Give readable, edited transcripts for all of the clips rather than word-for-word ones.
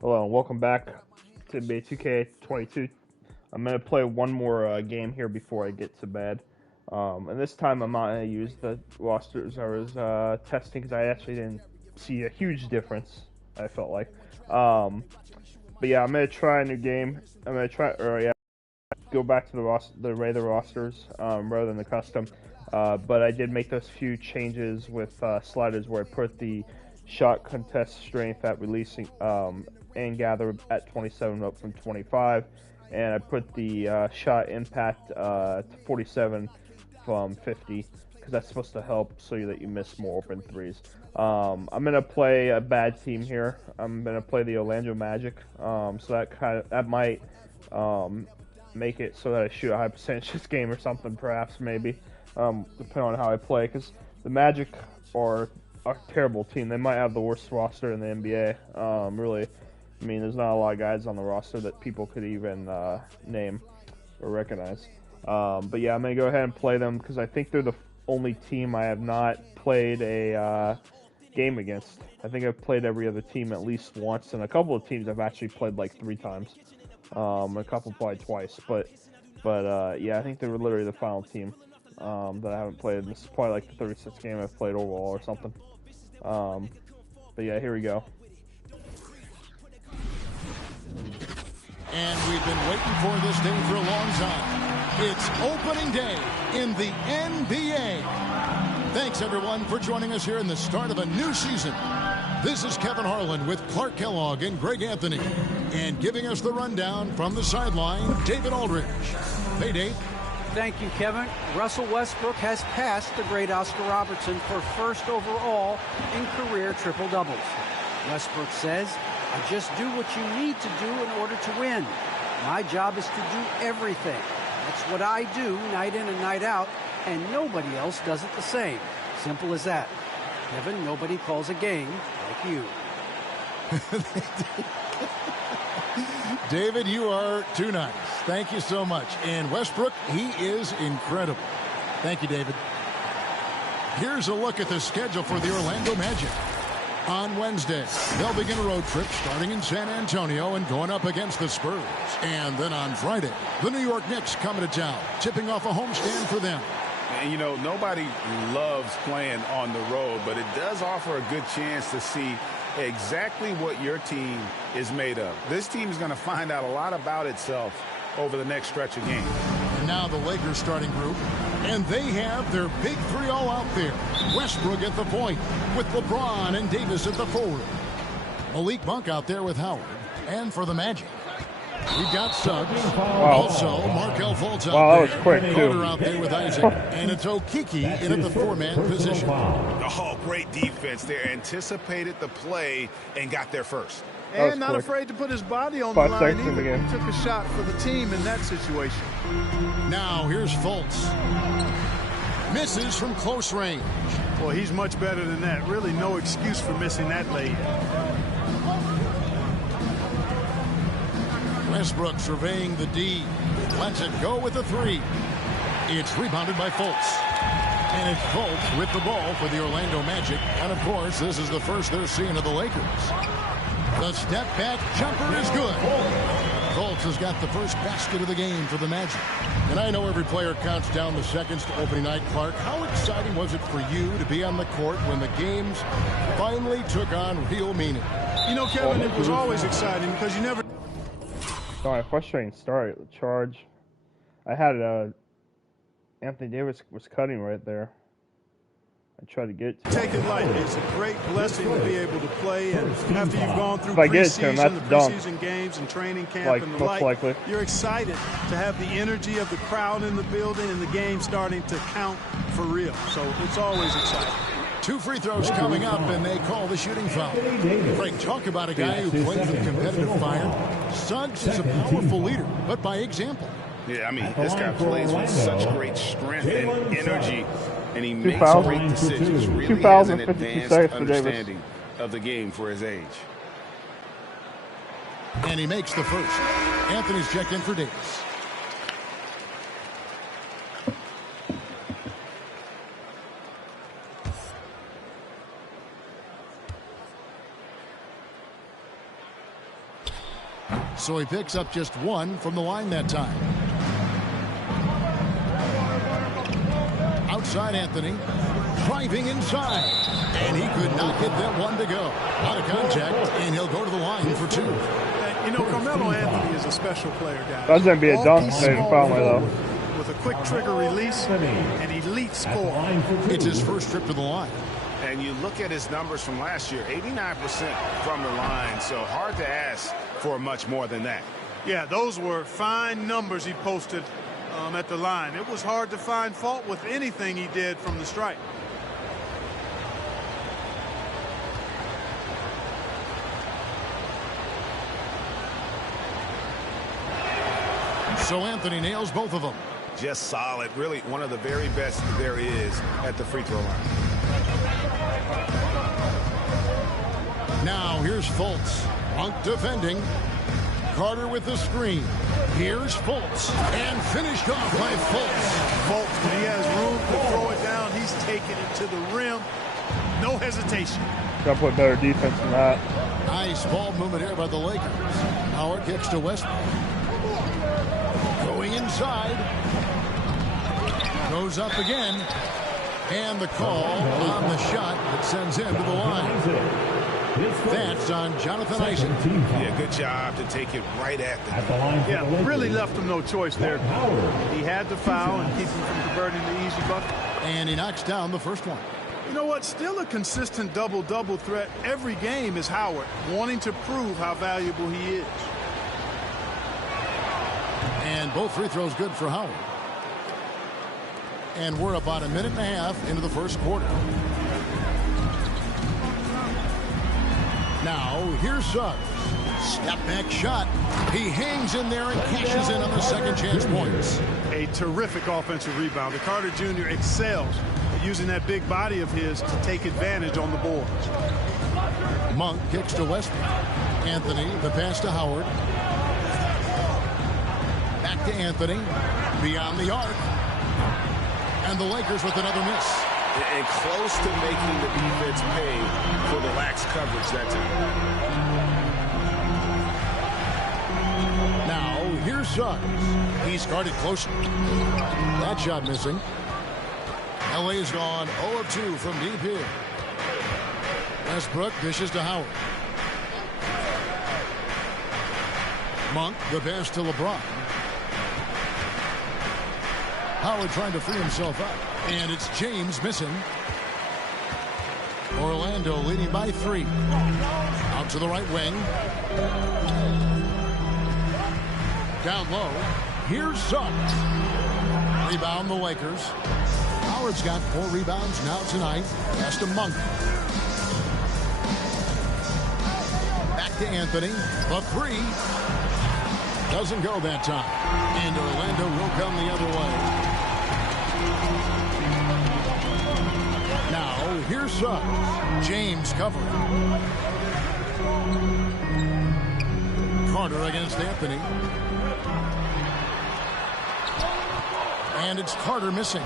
Hello, and welcome back to NBA 2K22. I'm going to play one more game here before I get to bed. And this time I'm not going to use the rosters I was testing because I actually didn't see a huge difference, I felt like. But yeah, I'm going to try a new game. I'm going to try, or yeah, go back to the regular rosters rather than the custom. But I did make those few changes with sliders where I put the shot contest strength at releasing and gather at 27 up from 25, and I put the shot impact to 47 from 50 because that's supposed to help so that you miss more open threes. I'm gonna play a bad team here. I'm gonna play the Orlando Magic. So that might make it so that I shoot a high percentage this game or something, perhaps, maybe, depending on how I play. Because the Magic are a terrible team. They might have the worst roster in the NBA. Really, I mean, there's not a lot of guys on the roster that people could even name or recognize. But yeah, I'm gonna go ahead and play them because I think they're the only team I have not played a game against. I think I've played every other team at least once, and a couple of teams I've actually played like 3 times. A couple played twice, but yeah, I think they were literally the final team that I haven't played. This is probably like the 36th game I've played overall or something. But yeah, here we go. And we've been waiting for this day for a long time. It's opening day in the NBA. Thanks, everyone, for joining us here in the start of a new season. This is Kevin Harlan with Clark Kellogg and Greg Anthony. And giving us the rundown from the sideline, David Aldridge. Hey, Dave. Thank you, Kevin. Russell Westbrook has passed the great Oscar Robertson for first overall in career triple-doubles. Westbrook says, I just do what you need to do in order to win. My job is to do everything. That's what I do night in and night out, and nobody else does it the same. Simple as that. Kevin, nobody calls a game like you. David, you are too nice. Thank you so much. And Westbrook, he is incredible. Thank you, David. Here's a look at the schedule for the Orlando Magic. On Wednesday, they'll begin a road trip starting in San Antonio and going up against the Spurs. And then on Friday, the New York Knicks coming to town, tipping off a homestand for them. And, you know, nobody loves playing on the road, but it does offer a good chance to see exactly what your team is made of. This team is going to find out a lot about itself over the next stretch of games. And now the Lakers starting group, and they have their big three all out there. Westbrook at the point with LeBron and Davis at the forward. Malik Monk out there with Howard. And for the Magic, we've got Suggs. Also, Markelle Fultz out that was quick, too. Carter out there with Isaac. And it's Okeke in at the four-man position. Oh, great defense. They anticipated the play and got there first. And not afraid to put his body on the line either. He took a shot for the team in that situation. Now here's Fultz. Misses from close range. Well, he's much better than that. Really no excuse for missing that lay. Westbrook surveying the D. Lets it go with the three. It's rebounded by Fultz. And it's Fultz with the ball for the Orlando Magic. And, of course, this is the first they're seeing of the Lakers. The step-back jumper is good. Fultz has got the first basket of the game for the Magic. And I know every player counts down the seconds to opening night, Clark. How exciting was it for you to be on the court when the games finally took on real meaning? You know, Kevin, it was always exciting because you never... Oh, a frustrating start. Charge. I had Anthony Davis was cutting right there. I tried to get to Take it lightly. It's a great blessing to be able to play, and after you've gone through if I get it to him, that's the dunk. preseason games and training camp Like, and the most like, likely. you're excited to have the energy of the crowd in the building and the game starting to count for real. So it's always exciting. 2 free throws coming up, and they call the shooting foul. Frank, talk about a guy who plays with competitive fire. Suggs is a powerful leader, but by example. Yeah, I mean, this guy plays with such great strength and energy, and he makes fouls. great decisions. Really 2 has fouls an in 52 advanced seconds for Davis. understanding of the game for his age. And he makes the first. Anthony's checked in for Davis. So he picks up just one from the line that time. Outside Anthony. Driving inside. And he could not get that one to go. Out of contact, and he'll go to the line for two. You know, Carmelo Anthony is a special player, guys. That's going to be a dunk, probably, though. With a quick trigger release, an elite score. It's his first trip to the line. And you look at his numbers from last year, 89% from the line, so hard to ask for much more than that. Yeah, those were fine numbers he posted at the line. It was hard to find fault with anything he did from the stripe. So Anthony nails both of them. Just solid. Really one of the very best there is at the free throw line. Now here's Fultz. Monk defending. Carter with the screen. Here's Fultz. And finished off by Fultz. Fultz, when he has room to throw it down, he's taking it to the rim. No hesitation. Got to put better defense than that. Nice ball movement here by the Lakers. Howard kicks to Westbrook. Going inside. Goes up again. And the call on the shot that sends him to the line. That's on Jonathan Isaac. Yeah, good job to take it right at the line. Yeah, really left him no choice there. He had to foul and keep him from converting the easy bucket. And he knocks down the first one. You know what? Still a consistent double-double threat every game is Howard, wanting to prove how valuable he is. And both free throws good for Howard. And we're about a minute and a half into the first quarter. Now, here's Suggs. Step back shot. He hangs in there and cashes in on the second chance points. A terrific offensive rebounder. Carter Jr. excels at using that big body of his to take advantage on the boards. Monk kicks to Westbrook. Anthony, the pass to Howard. Back to Anthony. Beyond the arc. And the Lakers with another miss. And close to making the defense pay for the lax coverage that time. Now, here's Suggs. He's guarded closely. That shot missing. LA's gone 0 of 2 from deep here. Westbrook dishes to Howard. Monk, the pass to LeBron. Howard trying to free himself up. And it's James missing. Orlando leading by 3. Out to the right wing. Down low. Here's Suggs. Rebound the Lakers. Howard's got 4 rebounds now tonight. Pass to Monk. Back to Anthony. The 3. Doesn't go that time. And Orlando will come the other way. Now, here's Suggs. James covering. Carter against Anthony. And it's Carter missing.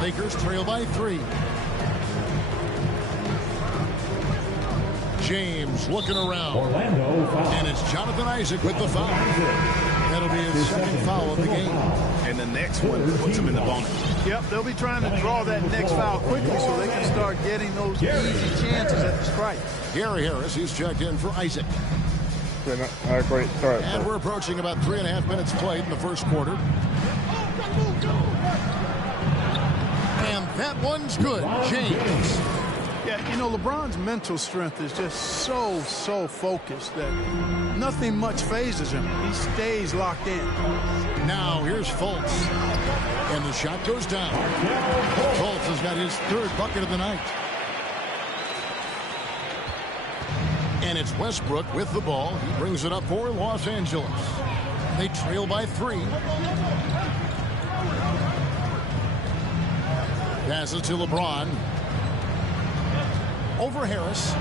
Lakers trail by 3. James looking around. And it's Jonathan Isaac with the foul. That'll be his second foul of the game. And the next one puts him in the bonus. Yep, they'll be trying to draw that next foul quickly so they can start getting those easy chances at the strike. Gary Harris, he's checked in for Isaac. Great start. And we're approaching about 3.5 minutes played in the first quarter. And that one's good. James. Yeah, you know, LeBron's mental strength is just so focused that nothing much phases him. He stays locked in. Now here's Fultz. And the shot goes down. Fultz has got his 3rd bucket of the night. And it's Westbrook with the ball. He brings it up for Los Angeles. They trail by 3. Passes to LeBron. Over Harris.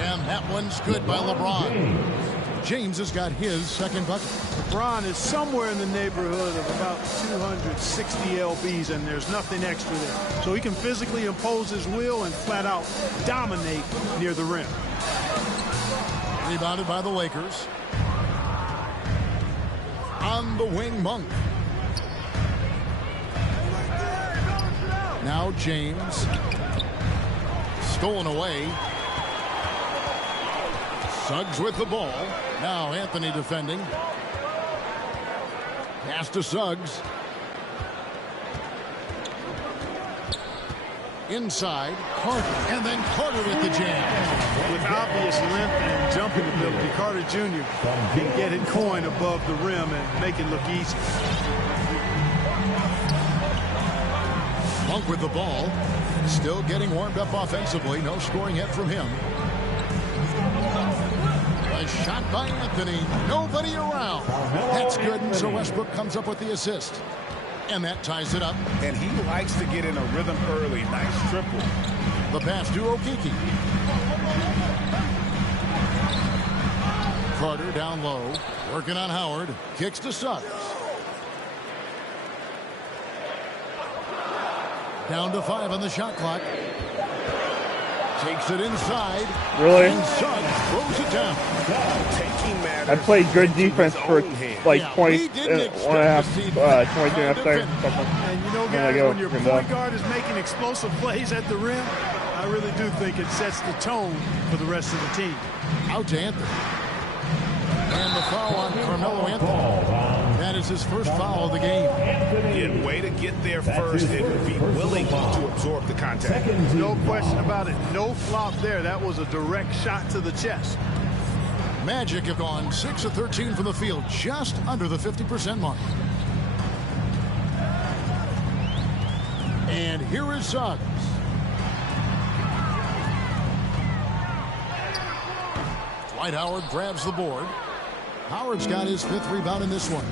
And that one's good by LeBron. James has got his 2nd bucket. LeBron is somewhere in the neighborhood of about 260 lbs, and there's nothing extra there. So he can physically impose his will and flat out dominate near the rim. Rebounded by the Lakers. On the wing, Monk. Now James. Stolen away. Suggs with the ball. Now Anthony defending. Pass to Suggs. Inside, Carter, and then Carter with the jam. With obvious length and jumping ability, Carter Jr. can get it going above the rim and make it look easy. Monk with the ball. Still getting warmed up offensively. No scoring yet from him. A shot by Anthony. Nobody around. That's good, and so Westbrook comes up with the assist. And that ties it up. And he likes to get in a rhythm early. Nice triple. The pass to Okeke. Carter down low. Working on Howard. Kicks to Suggs. Down to 5 on the shot clock. Takes it inside. Really? And Suggs throws it down. I played good defense for like 22 and a half seconds or something. And you know, guys, when your point guard is making explosive plays at the rim, I really do think it sets the tone for the rest of the team. Out to Anthony. And the foul on Carmelo Anthony. That is his first foul of the game. Yeah, way to get there first and be willing to absorb the contact. No question about it. No flop there. That was a direct shot to the chest. Magic have gone 6 of 13 from the field, just under the 50% mark. And here is Suggs. Dwight Howard grabs the board. Howard's got his 5th rebound in this one.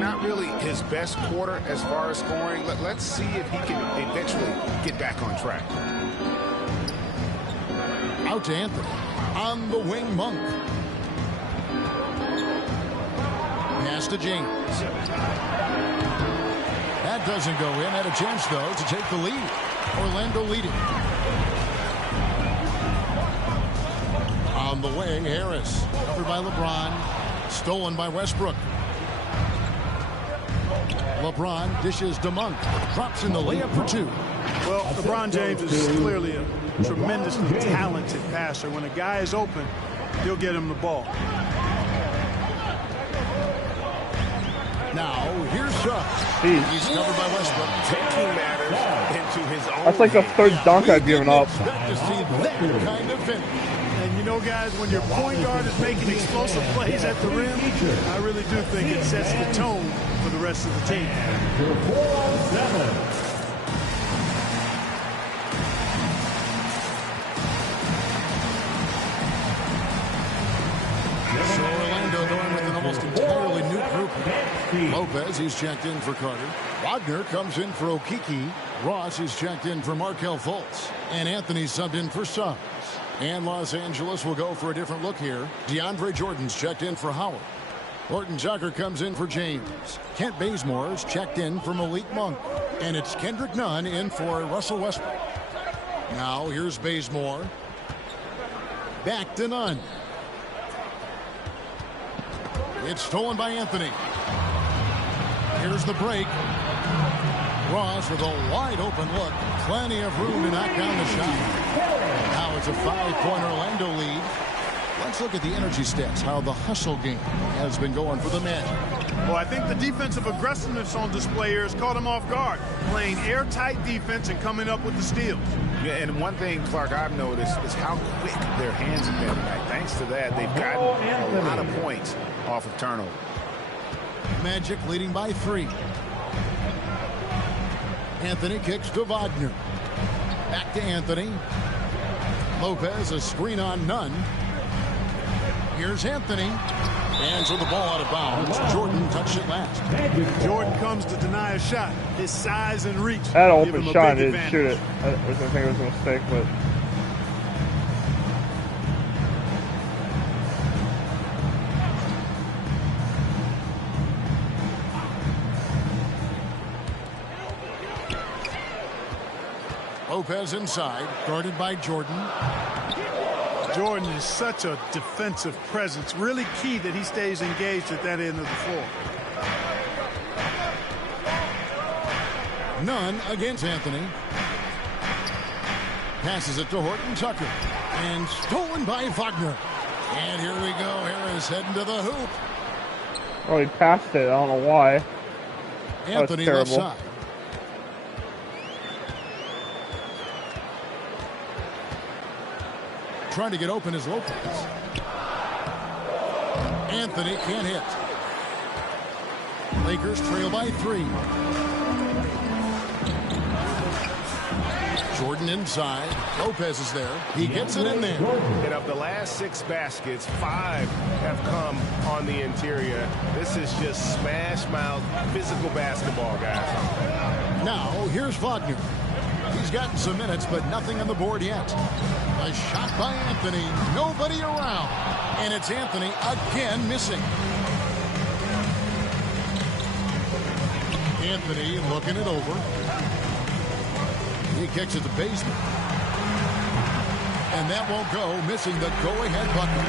Not really his best quarter as far as scoring. Let's see if he can eventually get back on track. Out to Anthony. On the wing, Monk. Pass to James. That doesn't go in. Had a chance, though, to take the lead. Orlando leading. On the wing, Harris. Covered by LeBron. Stolen by Westbrook. LeBron dishes to Monk. Drops in the layup for 2. Well, LeBron James is clearly a tremendously talented passer. When a guy is open, he'll get him the ball. Now, here's Suggs. He's covered by Westbrook. Taking matters into his own. That's like the third dunk I've given up. Expect to see that kind of finish. And you know, guys, when your point guard is making explosive plays at the rim, I really do think it sets the tone for the rest of the team. So Orlando going with an almost entirely new group. Lopez, he's checked in for Carter. Wagner comes in for Okeke. Ross is checked in for Markelle Fultz. And Anthony subbed in for Suggs. And Los Angeles will go for a different look here. DeAndre Jordan's checked in for Howard. Horton Tucker comes in for James. Kent Bazemore's checked in for Malik Monk. And it's Kendrick Nunn in for Russell Westbrook. Now here's Bazemore. Back to Nunn. It's stolen by Anthony. Here's the break. Ross with a wide open look. Plenty of room to knock down the shot. Now it's a 5-point Orlando lead. Let's look at the energy stats, how the hustle game has been going for the Magic. Well, I think the defensive aggressiveness on display here has caught them off guard. Playing airtight defense and coming up with the steals. Yeah, and one thing, Clark, I've noticed is how quick their hands have been tonight. Thanks to that, they've gotten a lot of points off of turnover. Magic leading by 3. Anthony kicks to Wagner. Back to Anthony. Lopez, a screen on Nunn. Here's Anthony. And so the ball out of bounds. Jordan touched it last. Jordan comes to deny a shot. His size and reach. That open shot, didn't shoot it. I think it was a mistake, but. Lopez inside, guarded by Jordan. Jordan is such a defensive presence. Really key that he stays engaged at that end of the floor. Nunn against Anthony. Passes it to Horton Tucker. And stolen by Wagner. And here we go. Harris heading to the hoop. Oh, he passed it. I don't know why. Anthony left side. Trying to get open is Lopez. Anthony can't hit. Lakers trail by 3. Jordan inside. Lopez is there. He gets it in there. And of the last 6 baskets, 5 have come on the interior. This is just smash mouth physical basketball, guys. Now, here's Wagner. He's gotten some minutes, but nothing on the board yet. A shot by Anthony. Nobody around. And it's Anthony again missing. Anthony looking it over. He kicks it to basement. And that won't go, missing the go-ahead bucket.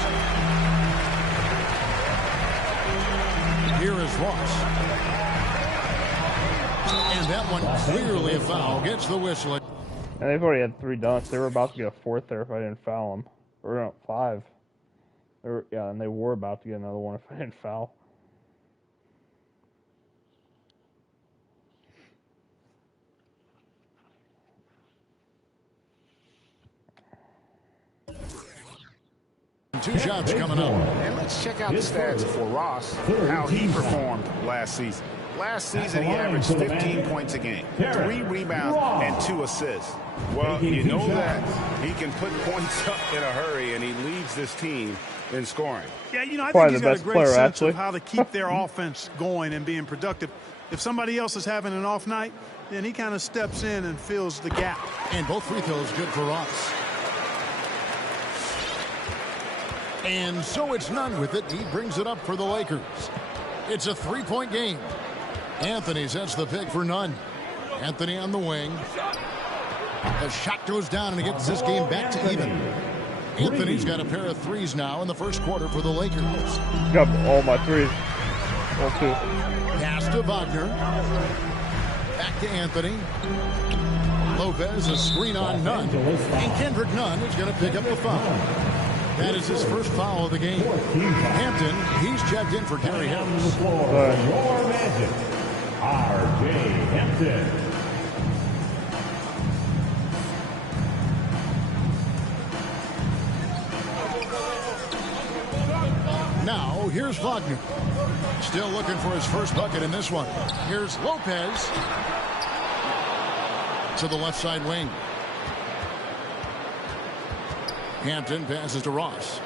Here is Ross. And that one clearly a foul. Gets the whistle. And they've already had 3 dunks. They were about to get a 4th there if I didn't foul them. Or no, 5. Yeah, and they were about to get another one if I didn't foul. Two shots coming up. And let's check out the stats for Ross, how he performed last season. Last season, he averaged 15 points a game, 3 rebounds, and 2 assists. Well, you know that he can put points up in a hurry, and he leads this team in scoring. Yeah, you know, I Probably think he's the got a best great player, sense actually. of how to keep their offense going and being productive. If somebody else is having an off night, then he kind of steps in and fills the gap. And both free throws good for Ross. And so it's Nunn with it. He brings it up for the Lakers. It's a 3-point game. Anthony sets the pick for Nunn. Anthony on the wing. The shot goes down and it gets this game back to even. Anthony's got a pair of 3s now in the first quarter for the Lakers. Got all my 3s. All 2. Pass to Wagner. Back to Anthony. Lopez, a screen on Nunn. And Kendrick Nunn is going to pick up the foul. That is his first foul of the game. Hampton, he's checked in for Gary Harris. Your Magic, R.J. Hampton. Now, here's Wagner. Still looking for his first bucket in this one. Here's Lopez. To the left side wing. Hampton passes to Ross.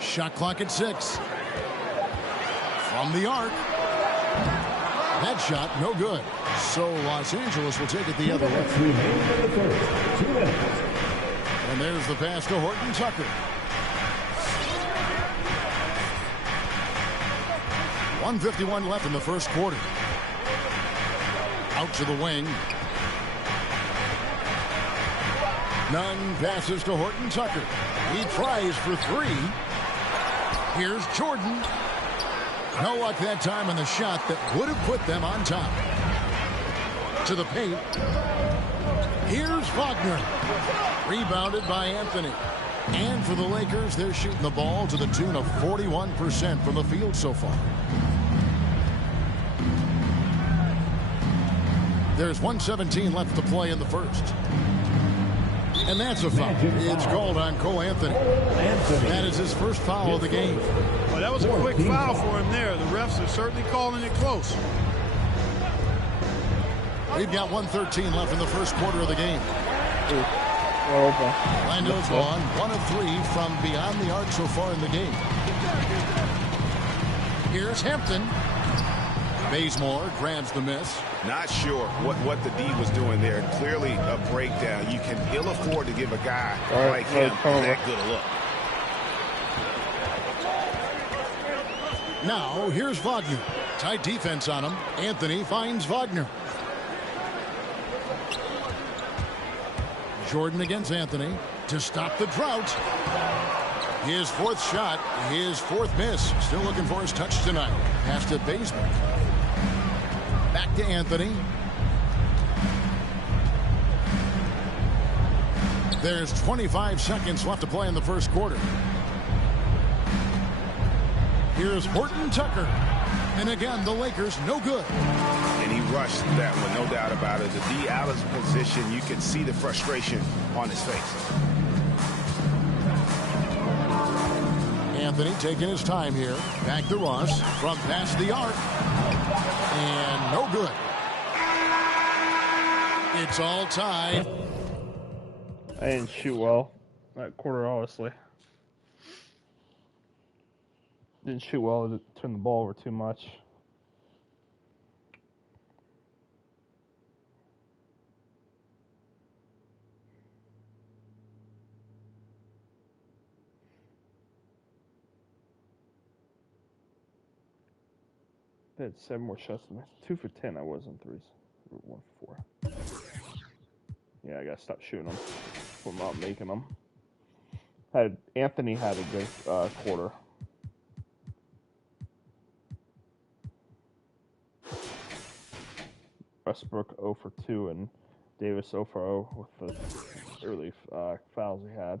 Shot clock at 6. From the arc. That shot, no good. So Los Angeles will take it the other way. And there's the pass to Horton Tucker. 1:51 left in the first quarter. Out to the wing. Nunn passes to Horton Tucker. He tries for 3. Here's Jordan. No luck that time on the shot that would have put them on top. To the paint. Here's Wagner. Rebounded by Anthony. And for the Lakers, they're shooting the ball to the tune of 41% from the field so far. There's 1:17 left to play in the first. And that's a foul. It's called on Cole Anthony. That is his first foul of the game. Well, that was a quick foul for him there. The refs are certainly calling it close. We've got 1:13 left in the first quarter of the game. Orlando's on 1 of 3 from beyond the arc so far in the game. Here's Hampton. Bazemore grabs the miss. Not sure what the D was doing there. Clearly a breakdown. You can ill afford to give a guy like him that good a look. Now here's Wagner. Tight defense on him. Anthony finds Wagner. Jordan against Anthony to stop the drought. His 4th shot, his 4th miss. Still looking for his touch tonight. Pass to Bazemore. Back to Anthony. There's 25 seconds left to play in the first quarter. Here's Horton Tucker. And again, the Lakers no good. And he rushed that one, no doubt about it. The D out of position, you can see the frustration on his face. Anthony taking his time here. Back to Ross from past the arc. And no good. It's all tied. I didn't shoot well that quarter, honestly. Didn't shoot well to turn the ball over too much. I had 7 more shots than that. 2 for 10. I was on threes. 1 for 4. Yeah, I gotta stop shooting them. I'm not making them. Anthony had a good quarter. Westbrook 0 for 2 and Davis 0 for 0 with the early fouls he had.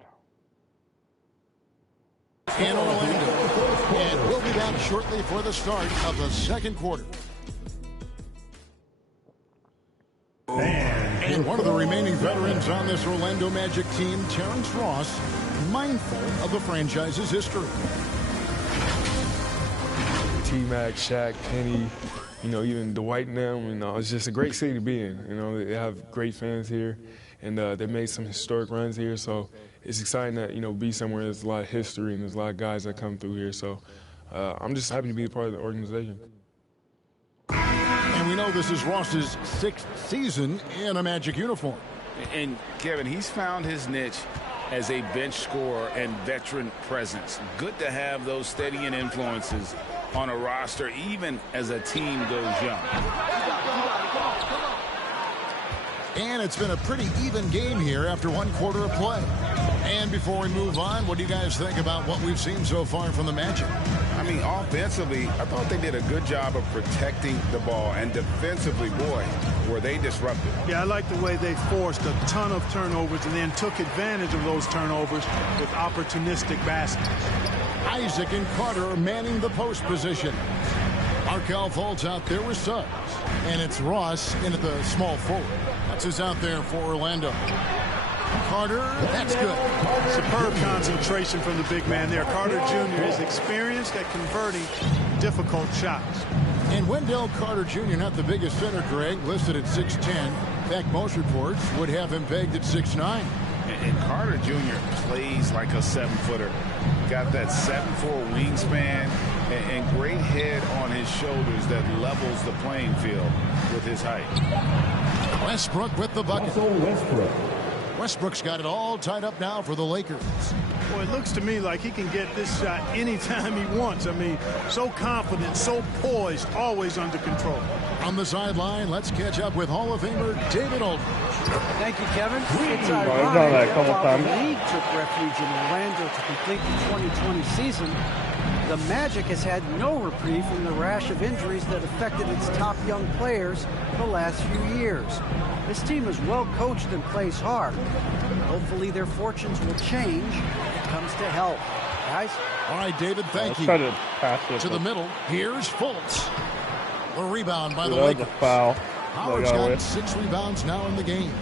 In Orlando. And we'll be back shortly for the start of the second quarter. And one of the remaining veterans on this Orlando Magic team, Terrence Ross, mindful of the franchise's history. T-Mac, Shaq, Penny, you know, even Dwight and them, you know, it's just a great city to be in. You know, they have great fans here, and they made some historic runs here, so it's exciting that, you know, be somewhere there's a lot of history and there's a lot of guys that come through here. So I'm just happy to be a part of the organization. And we know this is Ross's 6th season in a Magic uniform. And Kevin, he's found his niche as a bench scorer and veteran presence. Good to have those steadying influences on a roster, even as a team goes young. And it's been a pretty even game here after 1 quarter of play. And before we move on, what do you guys think about what we've seen so far from the Magic? I mean, offensively, I thought they did a good job of protecting the ball. And defensively, boy, were they disruptive. Yeah, I like the way they forced a ton of turnovers and then took advantage of those turnovers with opportunistic baskets. Isaac and Carter are manning the post position. Markelle Fultz out there with subs. And it's Ross in at the small forward. That's who's out there for Orlando. Carter, that's good. Superb concentration from the big man there. Carter Jr. is experienced at converting difficult shots. And Wendell Carter Jr., not the biggest center, Greg, listed at 6'10". In fact, most reports would have him pegged at 6'9". And Carter Jr. plays like a 7-footer. Got that 7'4" wingspan and great head on his shoulders that levels the playing field with his height. Westbrook with the bucket. Westbrook's got it all tied up now for the Lakers. Well, it looks to me like he can get this shot anytime he wants. I mean, so confident, so poised, always under control. On the sideline, let's catch up with Hall of Famer David Aldridge. Thank you, Kevin. It's done ironic that a couple that while times. the league took refuge in Orlando to complete the 2020 season, the Magic has had no reprieve from the rash of injuries that affected its top young players the last few years. This team is well coached and plays hard. Hopefully their fortunes will change when it comes to health. Guys? All right, David, thank you. Try to pass it To the middle, here's Fultz. The rebound by the That was Lakers. a foul. Howard's They got got away. 6 rebounds now in the game.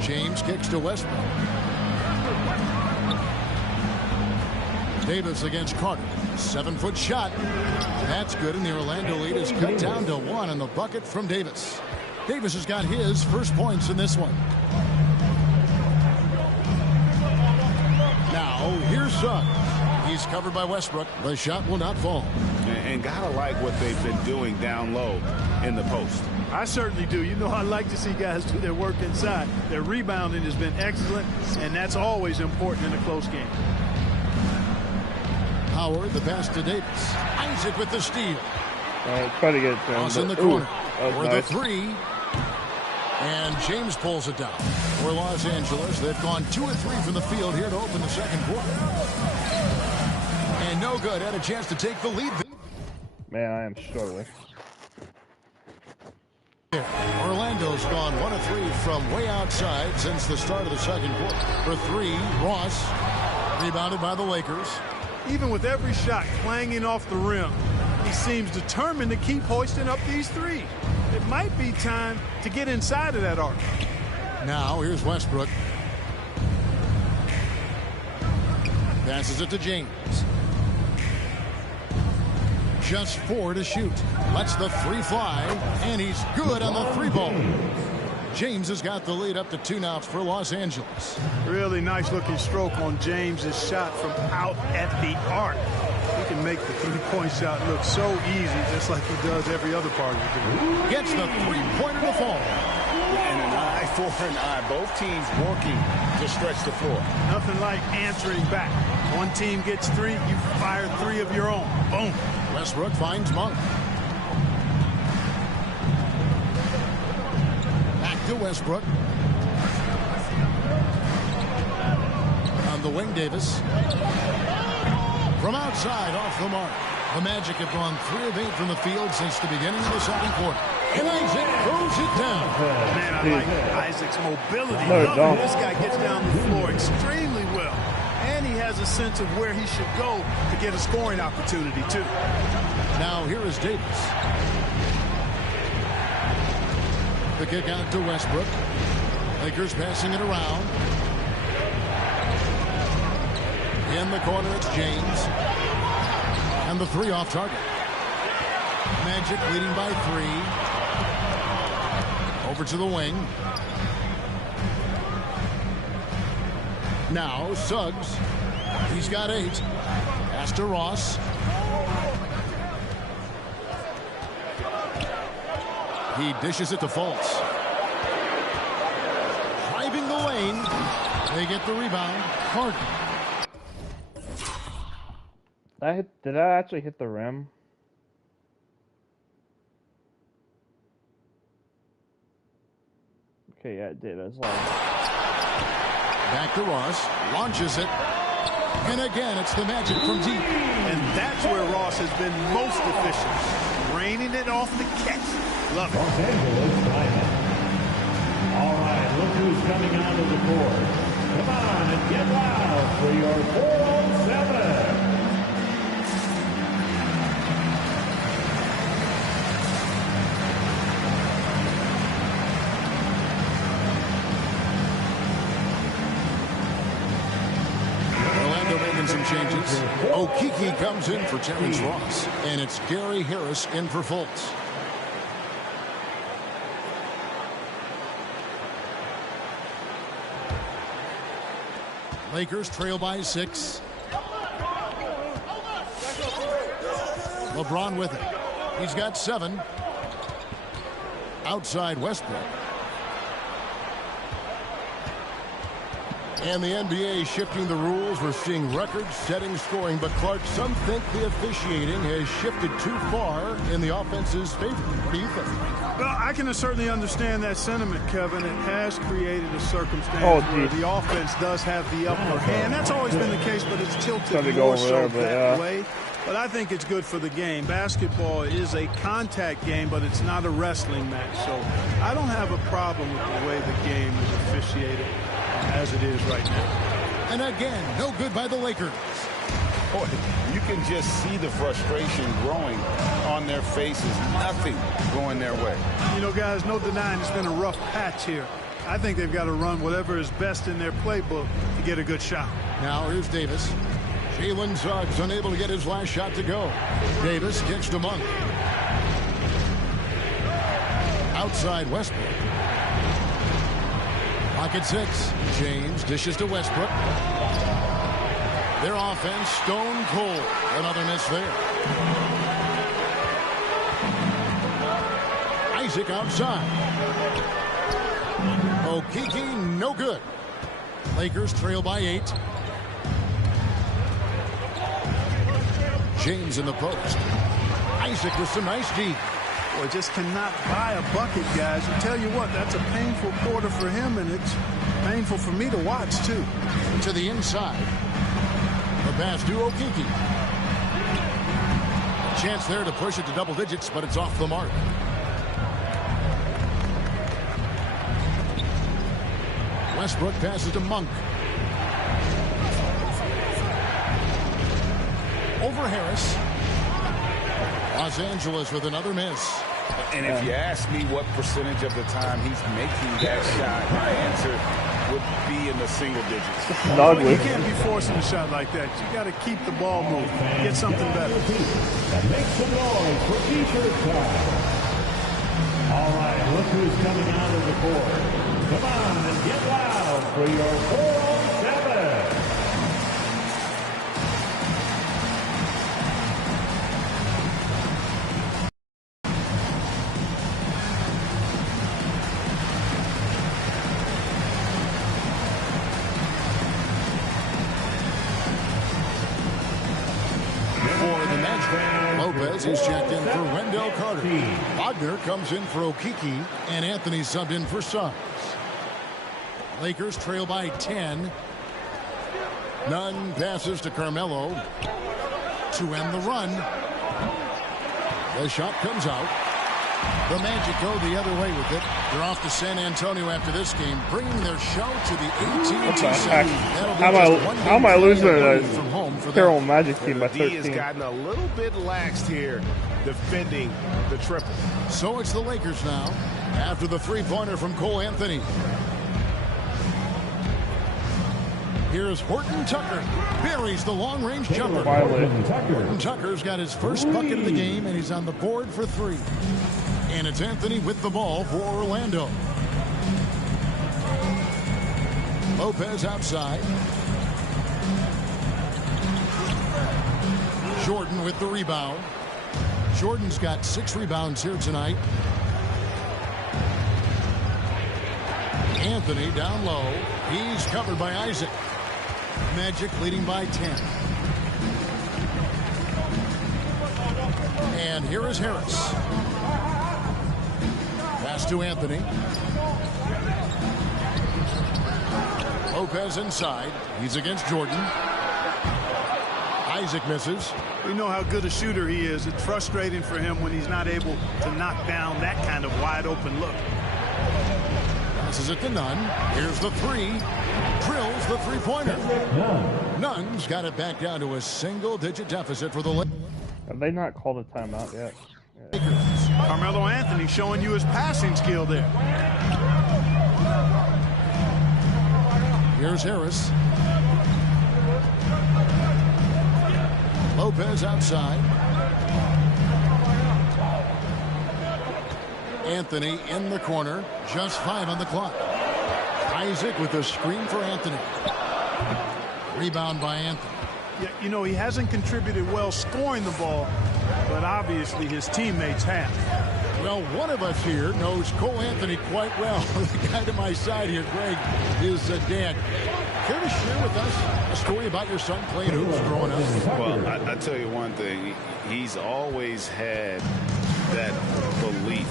James kicks to Westbrook. Davis against Carter. 7-foot shot. That's good, and the Orlando lead is cut down to 1 on the bucket from Davis. Davis has got his first points in this one. Now, here's Suggs. He's covered by Westbrook. The shot will not fall. And gotta like what they've been doing down low in the post. I certainly do. You know, I like to see guys do their work inside. Their rebounding has been excellent, and that's always important in a close game. Howard, the pass to Davis. Isaac with the steal. Try to get it to him. Cross in the but- corner. that For was the nice. 3. And James pulls it down. For Los Angeles, they've gone 2 of 3 from the field here to open the second quarter. And no good. Had a chance to take the lead. Man, I am struggling. Orlando's gone 1 of 3 from way outside since the start of the second quarter. For 3, Ross. Rebounded by the Lakers. Even with every shot clanging off the rim, he seems determined to keep hoisting up these threes. It might be time to get inside of that arc. Now here's Westbrook. Passes it to James. Just 4 to shoot. Lets the 3 fly, and he's good on the 3-ball. James has got the lead up to 2 now for Los Angeles. Really nice looking stroke on James's shot from out at the arc. He can make the 3-point shot look so easy, just like he does every other part of the game. Gets the 3-pointer to fall. And an eye for an eye. Both teams working to stretch the floor. Nothing like answering back. One team gets 3, you fire 3 of your own. Boom. Westbrook finds Monk. Back to Westbrook. On the wing, Davis. From outside, off the mark. The Magic have gone 3 of 8 from the field since the beginning of the second quarter. And Isaac throws it down. Man, I like Isaac's mobility. This guy gets down the floor extremely well. And he has a sense of where he should go to get a scoring opportunity, too. Now here is Davis. The kick out to Westbrook. Lakers passing it around. In the corner, it's James. And the 3 off target. Magic leading by 3. Over to the wing. Now Suggs. He's got 8. Pass to Ross. He dishes it to Fultz. Driving the lane. They get the rebound. Harden. Did I actually hit the rim? Okay, yeah, it did. I was like... Back to Ross. Launches it. And again, it's the Magic from deep. And that's where Ross has been most efficient. Raining it off the catch. Love it. Los Angeles Diamond. All right, look who's coming onto the court. Come on and get loud for your 407. Some changes. Okeke comes in for Terrence Ross, and it's Gary Harris in for Fultz. Lakers trail by 6. LeBron with it. He's got 7. Outside Westbrook. And the NBA shifting the rules. We're seeing record-setting scoring. But, Clark, some think the officiating has shifted too far in the offense's favor. What do you think? Well, I can certainly understand that sentiment, Kevin. It has created a circumstance where the offense does have the upper hand. That's always been the case, but it's tilted more so that way. But I think it's good for the game. Basketball is a contact game, but it's not a wrestling match. So I don't have a problem with the way the game is officiated as it is right now. And again, no good by the Lakers. Boy, you can just see the frustration growing on their faces. Nothing going their way. You know, guys, no denying it's been a rough patch here. I think they've got to run whatever is best in their playbook to get a good shot. Now here's Davis. Jalen Suggs unable to get his last shot to go. Davis kicks to Monk. Outside Westbrook. Pocket 6. James dishes to Westbrook. Their offense stone cold. Another miss there. Isaac outside. Okeke no good. Lakers trail by 8. James in the post. Isaac with some nice D. Boy, just cannot buy a bucket, guys. I tell you what, that's a painful quarter for him, and it's painful for me to watch, too. To the inside. The pass to Okeke. A chance there to push it to double digits, but it's off the mark. Westbrook passes to Monk. Over Harris. Los Angeles with another miss. And if you ask me what percentage of the time he's making that shot, my answer would be in the single digits. You can't be forcing a shot like that. You got to keep the ball moving. Get something better. And make some noise for T-shirt time. All right, look who's coming out of the court. Come on and get loud for your 4-on-7. Lopez is checked in for Wendell Carter. Wagner comes in for Okeke, and Anthony subbed in for Suggs. Lakers trail by 10. Nunn passes to Carmelo to end the run. The shot comes out. The Magic go the other way with it. They're off to San Antonio after this game, bringing their show to the AT&T Center. How am I losing to the Carroll Magic team by 13? He has gotten a little bit laxed here defending the triple. So it's the Lakers now after the three-pointer from Cole Anthony. Here's Horton Tucker. Buries the long-range jumper. Horton Tucker's got his first bucket of the game, and he's on the board for 3. And it's Anthony with the ball for Orlando. Lopez outside. Jordan with the rebound. Jordan's got 6 rebounds here tonight. Anthony down low. He's covered by Isaac. Magic leading by 10. And here is Harris. Pass to Anthony. Lopez inside. He's against Jordan. Isaac misses. We know how good a shooter he is. It's frustrating for him when he's not able to knock down that kind of wide open look. Passes it to Nunn. Here's the 3. Drills the three-pointer. Nunn's got it back down to a single-digit deficit for the Lakers. Have they not called a timeout yet? Yeah. Carmelo Anthony showing you his passing skill there. Here's Harris. Lopez outside. Anthony in the corner. Just 5 on the clock. Isaac with a screen for Anthony. Rebound by Anthony. Yeah, you know, he hasn't contributed well scoring the ball, but obviously his teammates have. Well, one of us here knows Cole Anthony quite well. The guy to my side here, Greg, is dad. Care to share with us a story about your son playing hoops growing up? Well, I tell you one thing. He's always had that belief,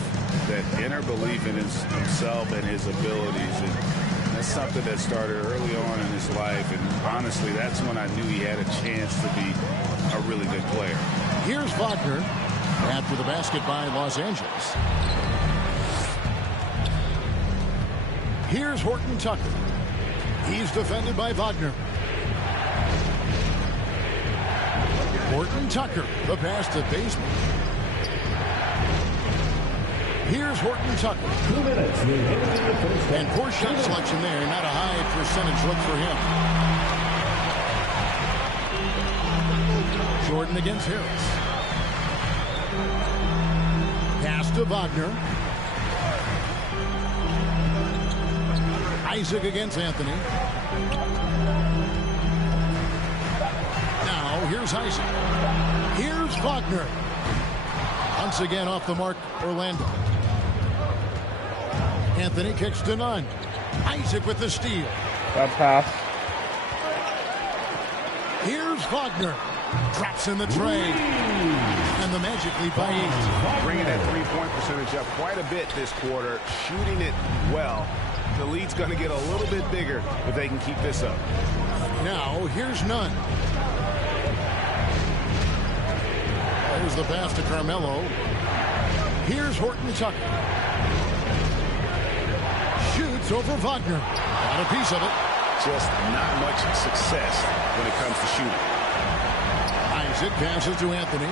that inner belief in himself and his abilities. And that's something that started early on in his life. And honestly, that's when I knew he had a chance to be a really good player. Here's Wagner after the basket by Los Angeles. Here's Horton Tucker. He's defended by Wagner. Horton Tucker, the pass to Baseman. Here's Horton Tucker. 2 minutes. And poor shot selection there. Not a high percentage look for him. Jordan against Harris. Pass to Wagner. Isaac against Anthony. Now here's Isaac. Here's Wagner. Once again off the mark, Orlando. Anthony kicks to Nunn. Isaac with the steal. That pass. Here's Wagner. Drops in the tray. And the Magic lead by 8. Bringing that three-point percentage up quite a bit this quarter. Shooting it well. The lead's going to get a little bit bigger if they can keep this up. Now, here's Nunn. There's the pass to Carmelo. Here's Horton Tucker. Shoots over Wagner. Got a piece of it. Just not much success when it comes to shooting. Isaac passes to Anthony.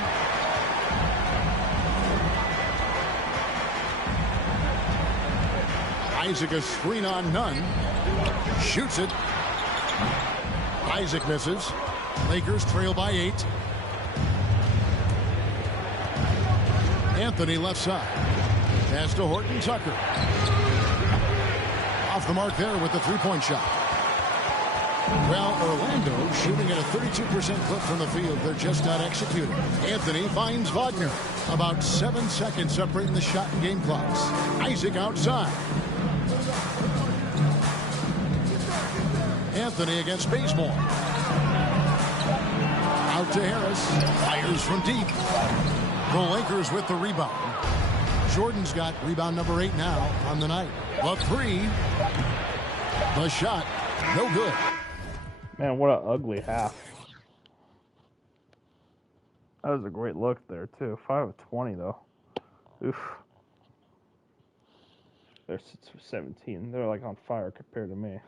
Isaac a screen on none. Shoots it. Isaac misses. Lakers trail by 8. Anthony left side. Pass to Horton Tucker. Off the mark there with the three-point shot. Well, Orlando shooting at a 32% clip from the field. They're just not executing. Anthony finds Wagner. About 7 seconds separating the shot and game clocks. Isaac outside. Anthony against Bazemore. Out to Harris. Fires from deep. The Lakers with the rebound. Jordan's got rebound number 8 now on the night. The three. The shot. No good. Man, what an ugly half. That was a great look there, too. 5 of 20, though. Oof. They're 6 for 17. They're like on fire compared to me.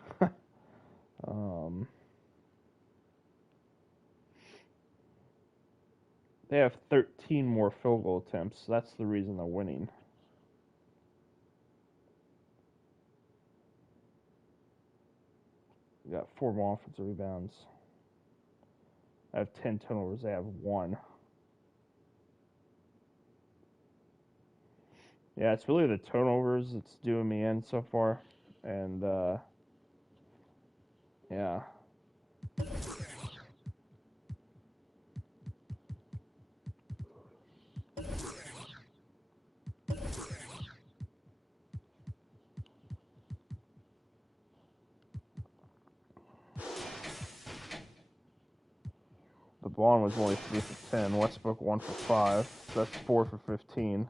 They have 13 more field goal attempts. That's the reason they're winning. We got 4 more offensive rebounds. I have 10 turnovers. They have 1. Yeah, it's really the turnovers that's doing me in so far. And, yeah. LeBron was only 3 for 10. Westbrook 1 for 5. So that's 4 for 15.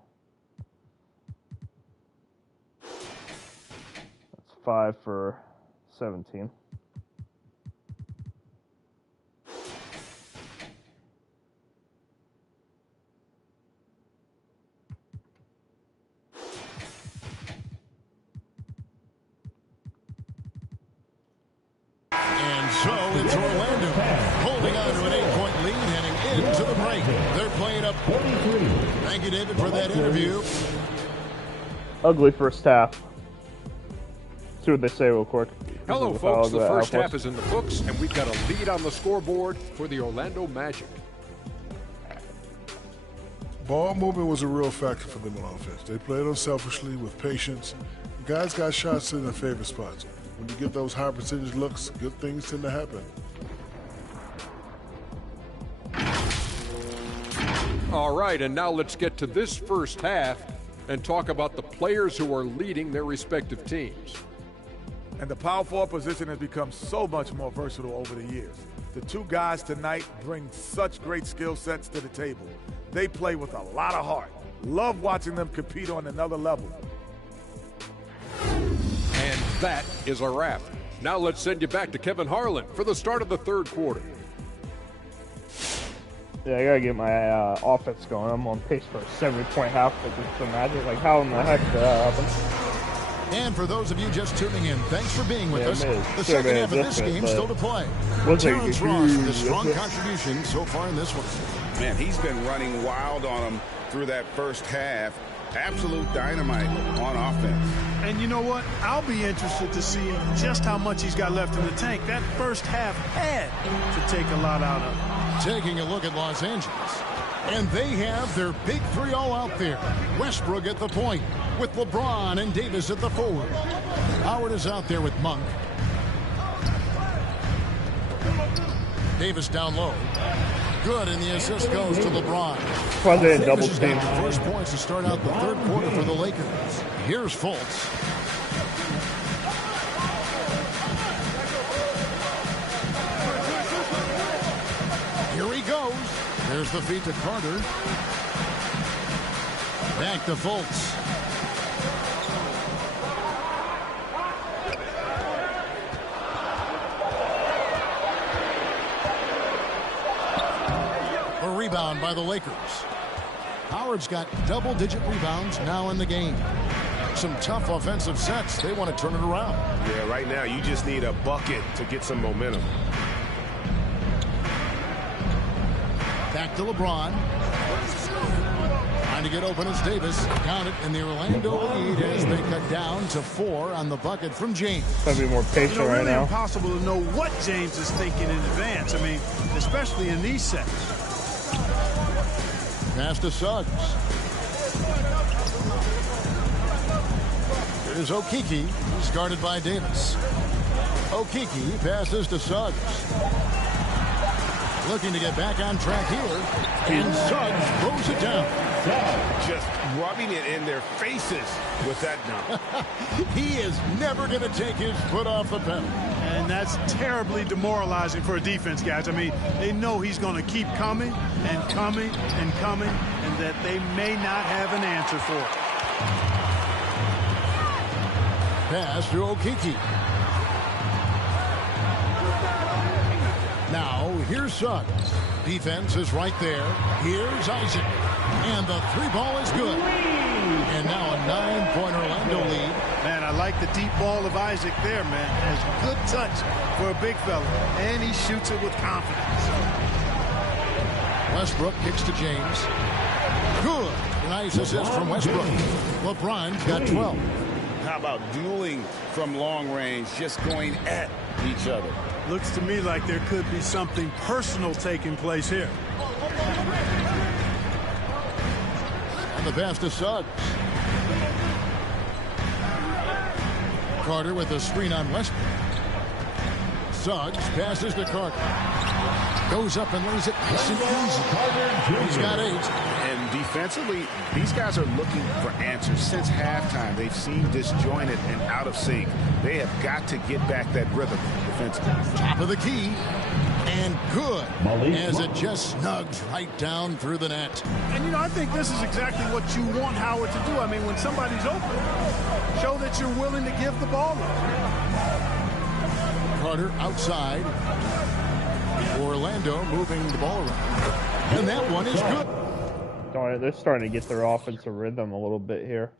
That's 5 for 17. And so it's Orlando holding on to an 8-point lead heading into the break. They're playing up 43. Thank you, David, for that interview. Ugly first half. See what they say real quick. Hello, folks. The first half is in the books, and we've got a lead on the scoreboard for the Orlando Magic. Ball movement was a real factor for them on offense. They played unselfishly with patience. The guys got shots in their favorite spots. When you get those high percentage looks, good things tend to happen. All right, and now let's get to this first half and talk about the players who are leading their respective teams. And the power forward position has become so much more versatile over the years. The 2 guys tonight bring such great skill sets to the table. They play with a lot of heart. Love watching them compete on another level. And that is a wrap. Now let's send you back to Kevin Harlan for the start of the third quarter. Yeah, I gotta get my offense going. I'm on pace for a 70-point half against the Magic. Like, how in the heck did that happen? And for those of you just tuning in, thanks for being with us. The second half of this game still to play. Terrence Ross with a strong contribution so far in this one. Man, he's been running wild on him through that first half. Absolute dynamite on offense. And you know what? I'll be interested to see just how much he's got left in the tank. That first half had to take a lot out of him. Taking a look at Los Angeles. And they have their big 3 all out there. Westbrook at the point with LeBron and Davis at the forward. Howard is out there with Monk. Davis down low. Good, and the assist goes to LeBron. Davis has got the first points to start out the third quarter for the Lakers. Here's Fultz. Here he goes. There's the feed to Carter. Back to Fultz. A rebound by the Lakers. Howard's got double-digit rebounds now in the game. some tough offensive sets. They want to turn it around. Yeah, right now you just need a bucket to get some momentum. Back to LeBron. Trying to get open is Davis. Count it, and the Orlando lead as they cut down to 4 on the bucket from James. Gotta be more patient really right now. Impossible to know what James is thinking in advance. I mean, especially in these sets. Pass to Suggs. Here's Okeke. He's guarded by Davis. Okeke passes to Suggs. Looking to get back on track here. And Suggs throws it down. Just rubbing it in their faces with that dunk. He is never going to take his foot off the pedal. And that's terribly demoralizing for a defense, guys. I mean, they know he's going to keep coming and coming and coming, and that they may not have an answer for it. Pass to Okeke. Now, here's Suggs. Defense is right there. Here's Isaac. And the 3 ball is good. And now a 9-point Orlando lead. Man, I like the deep ball of Isaac there, man. Has good touch for a big fella. And he shoots it with confidence. Westbrook kicks to James. Good. Nice assist from Westbrook. LeBron's got 12. How about dueling from long range, just going at each other? Looks to me like there could be something personal taking place here. And the pass to Suggs. Carter with a screen on Westbrook. Suggs passes to Carter. Goes up and lays it nice and easy. He's got 8. And defensively, these guys are looking for answers since halftime. They've seemed disjointed and out of sync. They have got to get back that rhythm defensively. Top of the key. And good. As it just snugs right down through the net. And, you know, I think this is exactly what you want Howard to do. I mean, when somebody's open, show that you're willing to give the ball up. Carter outside. Orlando moving the ball around. And that one is good. They're starting to get their offensive rhythm a little bit here.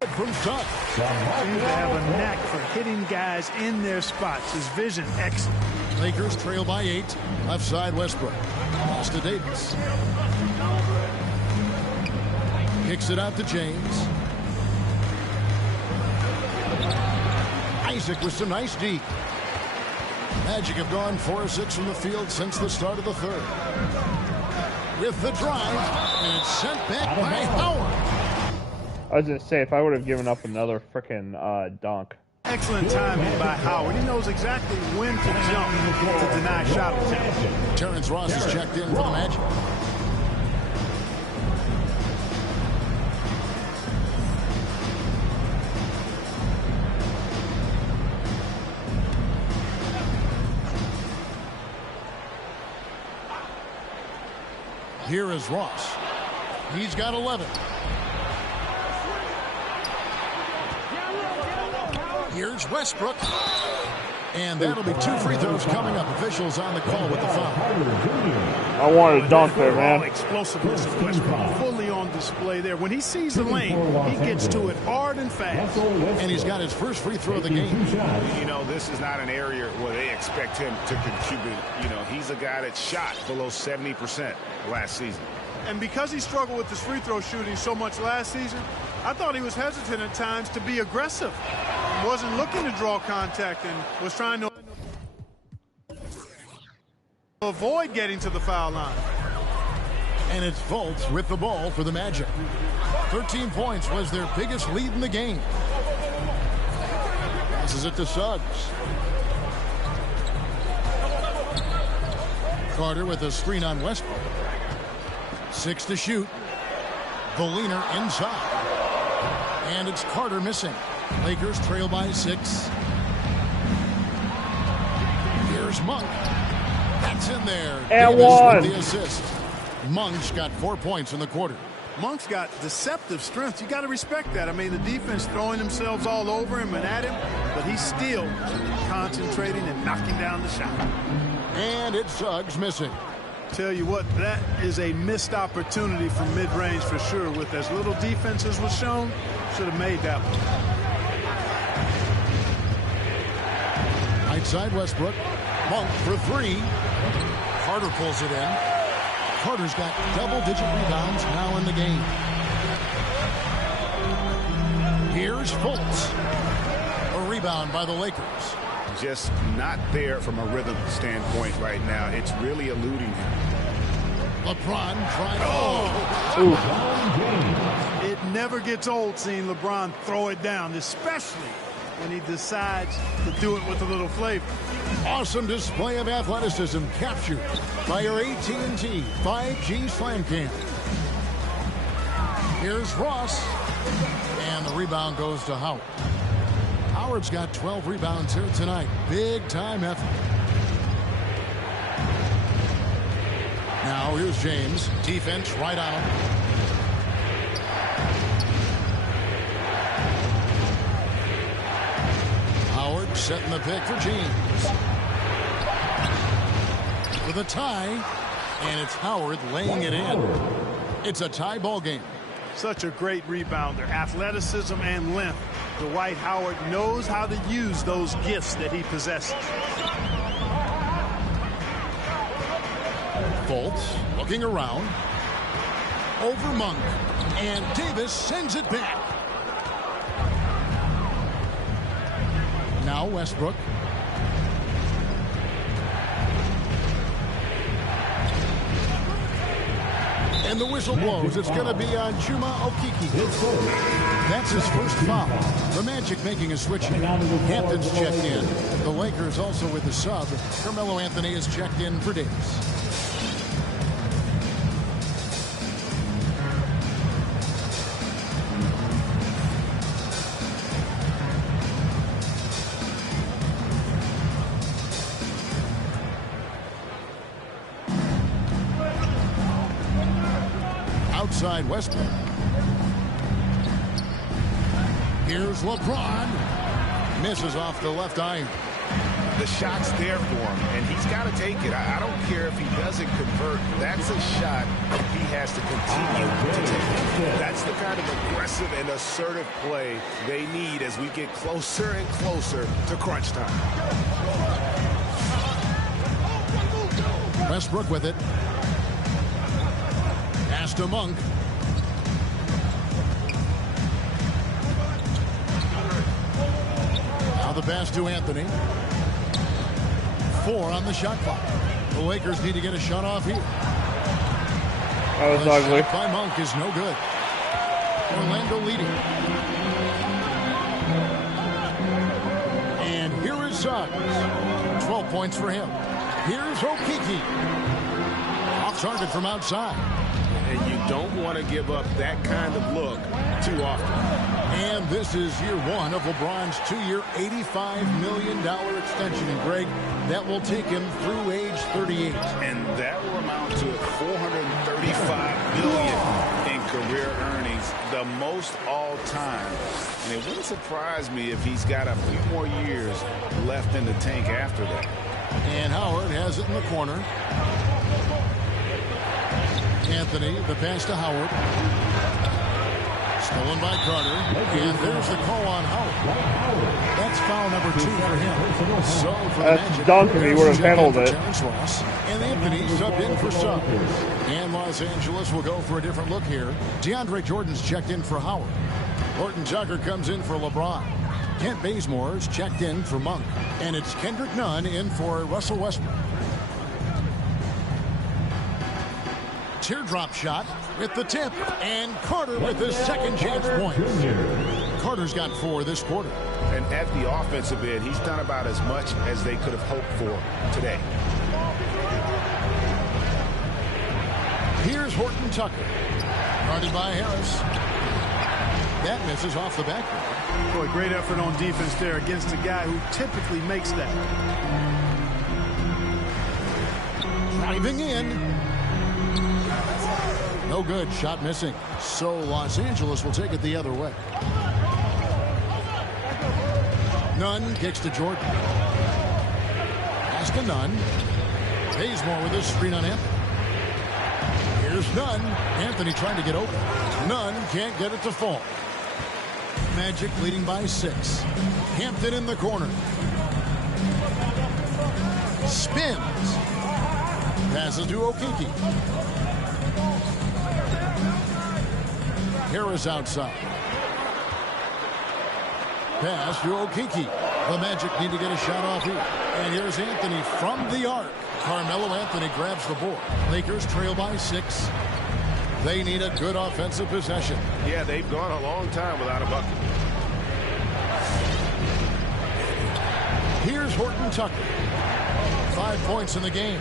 From Suggs. Seems to have a knack for hitting guys in their spots. His vision, excellent. Lakers trail by 8. Left side, Westbrook. Pass to Davis. Kicks it out to James. Isaac with some nice deep. Magic have gone 4 of 6 from the field since the start of the third. With the drive, and it's sent back by Howard. I was going to say, if I would have given up another frickin' dunk. Excellent timing by Howard. He knows exactly when to jump to deny shot attempt. Terrence Ross is checked in for the Magic. Here is Ross. He's got 11. Here's Westbrook. And that'll be 2 free throws coming up. Officials on the call with the foul. I wanted to dunk there, man. Explosiveness of Westbrook fully on display there. When he sees the lane, he gets to it hard and fast. And he's got his first free throw of the game. You know, this is not an area where they expect him to contribute. You know, he's a guy that shot below 70% last season. And because he struggled with his free throw shooting so much last season, I thought he was hesitant at times to be aggressive. He wasn't looking to draw contact and was trying to avoid getting to the foul line. And it's Fultz with the ball for the Magic. 13 points was their biggest lead in the game. This is it to Suggs. Carter with a screen on Westbrook. 6 to shoot. The leaner inside. And it's Carter missing. Lakers trail by 6. Here's Monk. That's in there. And Davis one. with the assist. Monk's got 4 points in the quarter. Monk's got deceptive strength. You got to respect that. I mean, the defense throwing themselves all over him and at him, but he's still concentrating and knocking down the shot. And it's Suggs missing. Tell you what, that is a missed opportunity from mid-range for sure. With as little defense as was shown, should have made that one. Right side Westbrook. Monk for three. Carter pulls it in. Carter's got double-digit rebounds now in the game. Here's Fultz. A rebound by the Lakers. Just not there from a rhythm standpoint right now. It's really eluding him. LeBron tried. It never gets old seeing LeBron throw it down, especially when he decides to do it with a little flavor. Awesome display of athleticism captured by your AT&T 5G Slam Cam. Here's Ross. And the rebound goes to Howard. Howard's got 12 rebounds here tonight. Big time effort. Now here's James. Defense right on him. Howard setting the pick for James. With a tie. And it's Howard laying it in. It's a tie ball game. Such a great rebounder. Athleticism and length. Dwight Howard knows how to use those gifts that he possesses. Fultz looking around. Over Monk. And Davis sends it back. Now Westbrook. And the whistle blows. It's going to be on Chuma Okeke. That's his first foul. The Magic making a switch here. Hampton's checked in. The Lakers also with the sub. Carmelo Anthony is checked in for Davis. Outside Westbrook. Here's LeBron. Misses off the left iron. The shot's there for him, and he's got to take it. I don't care if he doesn't convert. That's a shot he has to continue to take. That's the kind of aggressive and assertive play they need as we get closer and closer to crunch time. Westbrook with it. Pass to Monk. Now the pass to Anthony. 4 on the shot clock. The Lakers need to get a shot off here. That was ugly. Shot by Monk is no good. Orlando leading. And here is Suggs. 12 points for him. Here's Okeke. Off target from outside. And you don't want to give up that kind of look too often. And this is year 1 of LeBron's 2-year, $85 million extension. And Greg, that will take him through age 38. And that will amount to $435 million in career earnings, the most all time. And it wouldn't surprise me if he's got a few more years left in the tank after that. And Howard has it in the corner. Anthony, the pass to Howard. Stolen by Carter. And there's the call on Howard. That's foul number 2 for him. So for that's dunking. He would have handled it. Ross. And Anthony subbed in for Suggs. And Los Angeles will go for a different look here. DeAndre Jordan's checked in for Howard. Horton Tucker comes in for LeBron. Kent Bazemore's checked in for Monk. And it's Kendrick Nunn in for Russell Westbrook. Teardrop shot with the tip, and Carter with his second chance point. Carter's got 4 this quarter. And at the offensive end, he's done about as much as they could have hoped for today. Here's Horton Tucker. Guarded by Harris. That misses off the backboard. Boy, great effort on defense there against a guy who typically makes that. Driving in. No good. Shot missing. So Los Angeles will take it the other way. Nunn kicks to Jordan. Pass to Nunn. Bazemore with his screen on him. Here's Nunn. Anthony trying to get open. Nunn can't get it to fall. Magic leading by 6. Hampton in the corner. Spins. Passes to Okeke. Harris outside. Pass to Okeke. The Magic need to get a shot off here. And here's Anthony from the arc. Carmelo Anthony grabs the board. Lakers trail by 6. They need a good offensive possession. Yeah, they've gone a long time without a bucket. Here's Horton Tucker. 5 points in the game.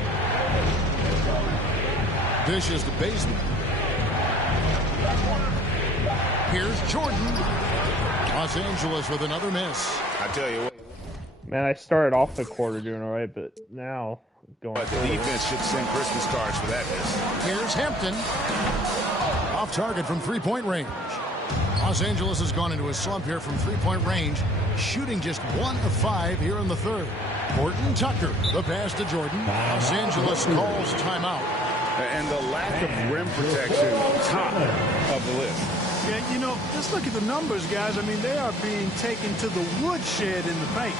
Dishes to Bazemore. Here's Jordan. Los Angeles with another miss. I tell you what. Man, I started off the quarter doing all right, but now going. But the defense should send Christmas cards for that miss. Here's Hampton. Off target from three-point range. Los Angeles has gone into a slump here from three-point range, shooting just 1 of 5 here in the third. Horton Tucker, the pass to Jordan. Los Angeles calls timeout. And the lack of rim protection, top of the list. Yeah, you know, just look at the numbers, guys. I mean, they are being taken to the woodshed in the paint.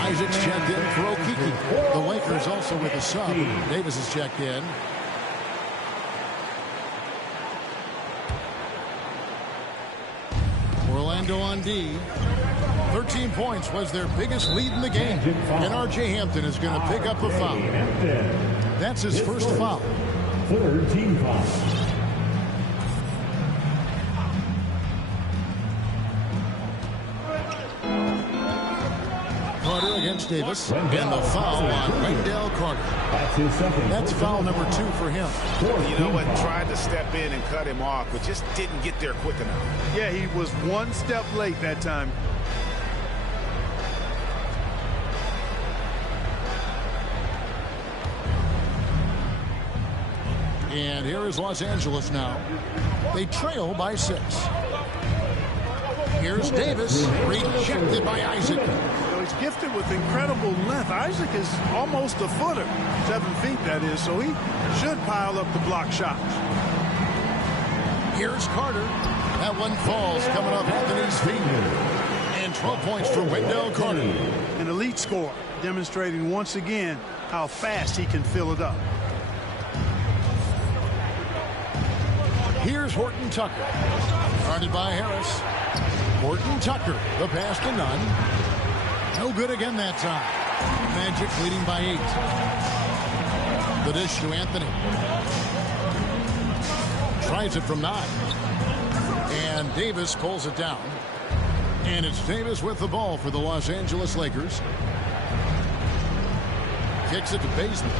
Isaac's checked in for Okeke. The Lakers also with a sub. Davis is checked in. Orlando on D. 13 points was their biggest lead in the game. And R.J. Hampton is going to pick up a foul. That's his first foul. 13 fouls. Carter against Davis. And the foul on Wendell Carter. That's his second. That's foul number 2 for him. You know what? Tried to step in and cut him off, but just didn't get there quick enough. Yeah, he was 1 step late that time. And here is Los Angeles now. They trail by 6. Here's Davis, rejected by Isaac. You know, he's gifted with incredible length. Isaac is almost a footer, 7 feet that is, so he should pile up the block shots. Here's Carter. That one falls coming off Anthony's feet. And 12 points for Wendell Carter. An elite scorer, demonstrating once again how fast he can fill it up. Here's Horton Tucker. Guarded by Harris. Horton Tucker, the pass to Nunn. No good again that time. Magic leading by 8. The dish to Anthony. Tries it from 9. And Davis pulls it down. And it's Davis with the ball for the Los Angeles Lakers. Kicks it to Bazemore.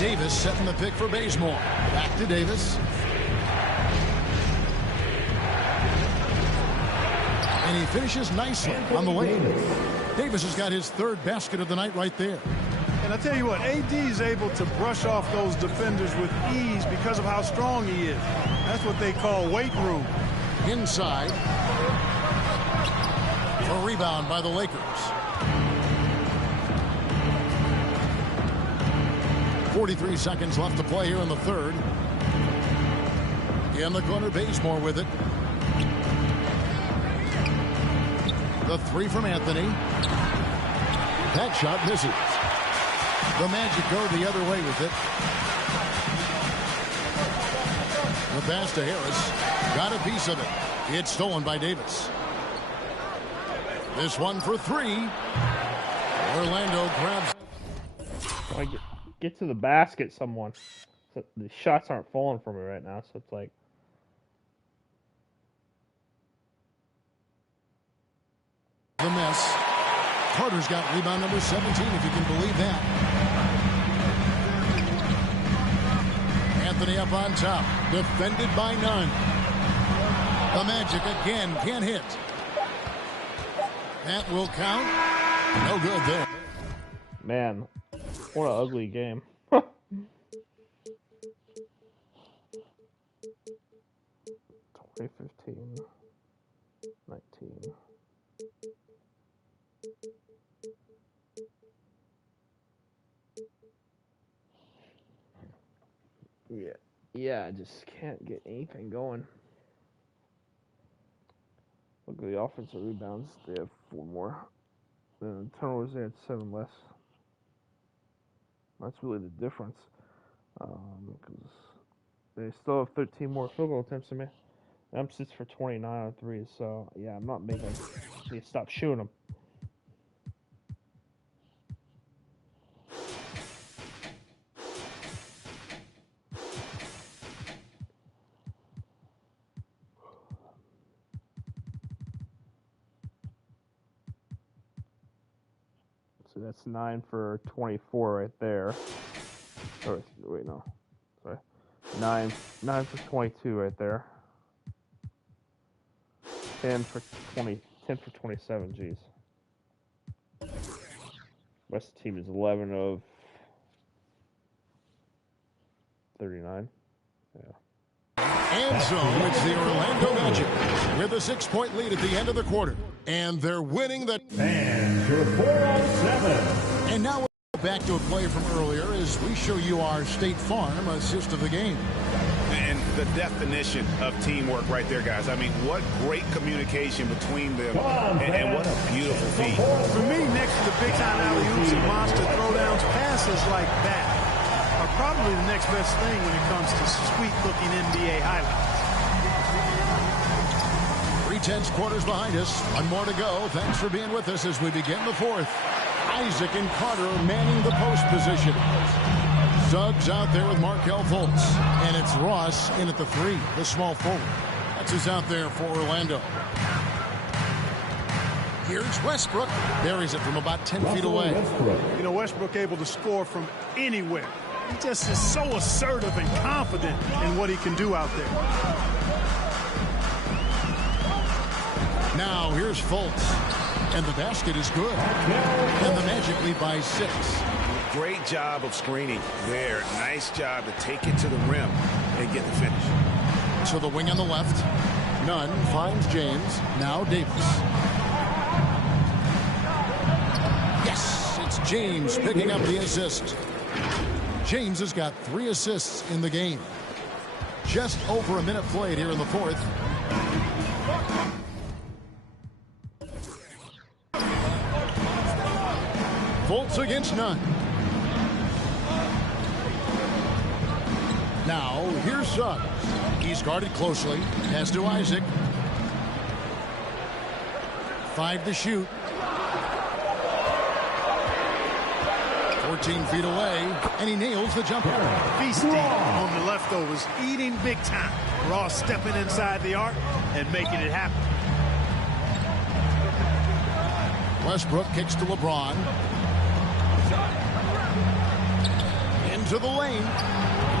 Davis setting the pick for Bazemore. Back to Davis. And he finishes nicely on the lane. Davis has got his 3rd basket of the night right there. And I tell you what, AD is able to brush off those defenders with ease because of how strong he is. That's what they call weight room. Inside. A rebound by the Lakers. 43 seconds left to play here in the 3rd. In the corner, Bazemore with it. The 3 from Anthony. That shot misses. The Magic go the other way with it. The pass to Harris. Got a piece of it. It's stolen by Davis. This one for 3. Orlando grabs. Get to the basket, someone. So the shots aren't falling for me right now, so it's like. The miss. Carter's got rebound number 17, if you can believe that. Anthony up on top, defended by Nunn. The Magic again can't hit. That will count. No good there. Man, what an ugly game. 2015, 19. Yeah, I just can't get anything going. Look at the offensive rebounds. They have 4 more. The turnovers, they had 7 less. That's really the difference. Because they still have 13 more field goal attempts than me. I'm 6 for 29 on 3s, so yeah, I'm not making. They stop shooting them. So that's 9 for 24 right there. Or wait, no, sorry, 9 for 22 right there. 10 for 27. Jeez. West team is 11 of 39. Yeah. And so it's the Orlando Magic with a 6-point lead at the end of the quarter. And they're winning the... And your 4-on-7. And now we're back to a play from earlier as we show you our State Farm assist of the game. And the definition of teamwork right there, guys. I mean, what great communication between them, and what a beautiful feat. For me, next to the big-time alley-oops and monster throwdowns, passes like that are probably the next best thing when it comes to sweet-looking NBA highlights. 3/10 quarters behind us. 1 more to go. Thanks for being with us as we begin the 4th. Isaac and Carter manning the post position. Suggs out there with Markelle Fultz. And it's Ross in at the 3, the small forward. That's who's out there for Orlando. Here's Westbrook. Buries it from about 10 feet away. You know, Westbrook able to score from anywhere. He just is so assertive and confident in what he can do out there. Now here's Fultz. And the basket is good. And the Magic lead by 6. Great job of screening there. Nice job to take it to the rim and get the finish. To the wing on the left. Nunn finds James. Now Davis. Yes, it's James picking up the assist. James has got 3 assists in the game. Just over a minute played here in the 4th. Fultz against Nunn. Now, here's Suggs. He's guarded closely. Pass to Isaac. 5 to shoot. 14 feet away, and he nails the jumper. Feasting on the leftovers, eating big time. Ross stepping inside the arc and making it happen. Westbrook kicks to LeBron. Into the lane.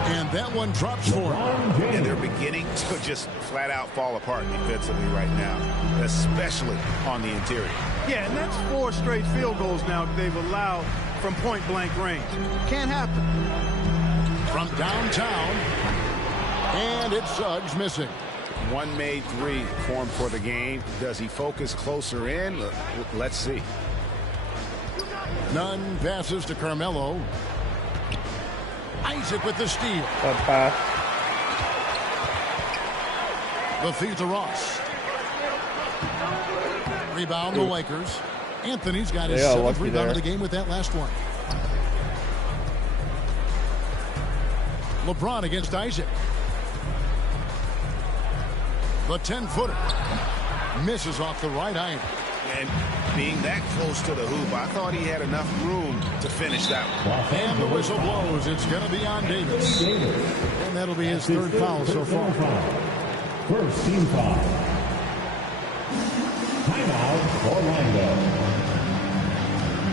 And that one drops for him. And they're beginning to just flat out fall apart defensively right now, especially on the interior. Yeah, and that's 4 straight field goals now they've allowed from point-blank range. Can't happen. From downtown. And it's Suggs missing. 1 made 3 formed for the game. Does he focus closer in? Let's see. Nunn passes to Carmelo. Isaac with the steal. That pass. The feed to Ross. Rebound the Lakers. Anthony's got his 7th rebound of the game with that last one. LeBron against Isaac. The 10-footer. Misses off the right iron. And being that close to the hoop, I thought he had enough room to finish that one. And the whistle blows. It's going to be on Davis. And that'll be his 3rd foul so far. First team foul. Timeout, Orlando.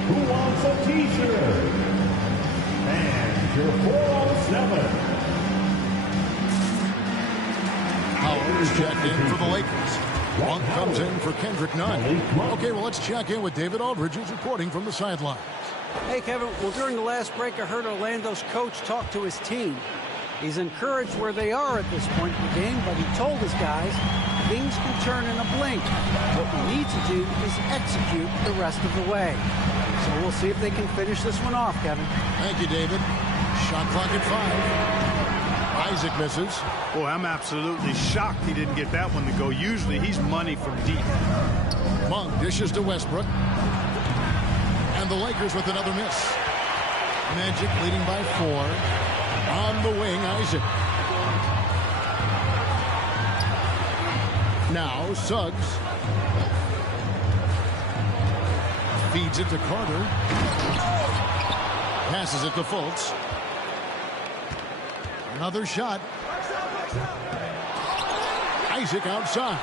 Who wants a t-shirt? And your 407. Howard's checked in for the Lakers. Monk comes in for Kendrick Nunn. Okay, well, let's check in with David Aldridge, who's reporting from the sidelines. Hey, Kevin. Well, during the last break, I heard Orlando's coach talk to his team. He's encouraged where they are at this point in the game, but he told his guys things can turn in a blink. What we need to do is execute the rest of the way. So we'll see if they can finish this one off, Kevin. Thank you, David. Shot clock at 5. Isaac misses. Boy, I'm absolutely shocked he didn't get that one to go. Usually he's money from deep. Monk dishes to Westbrook. And the Lakers with another miss. Magic leading by 4. On the wing, Isaac. Now, Suggs. Feeds it to Carter. Passes it to Fultz. Another shot. Isaac outside.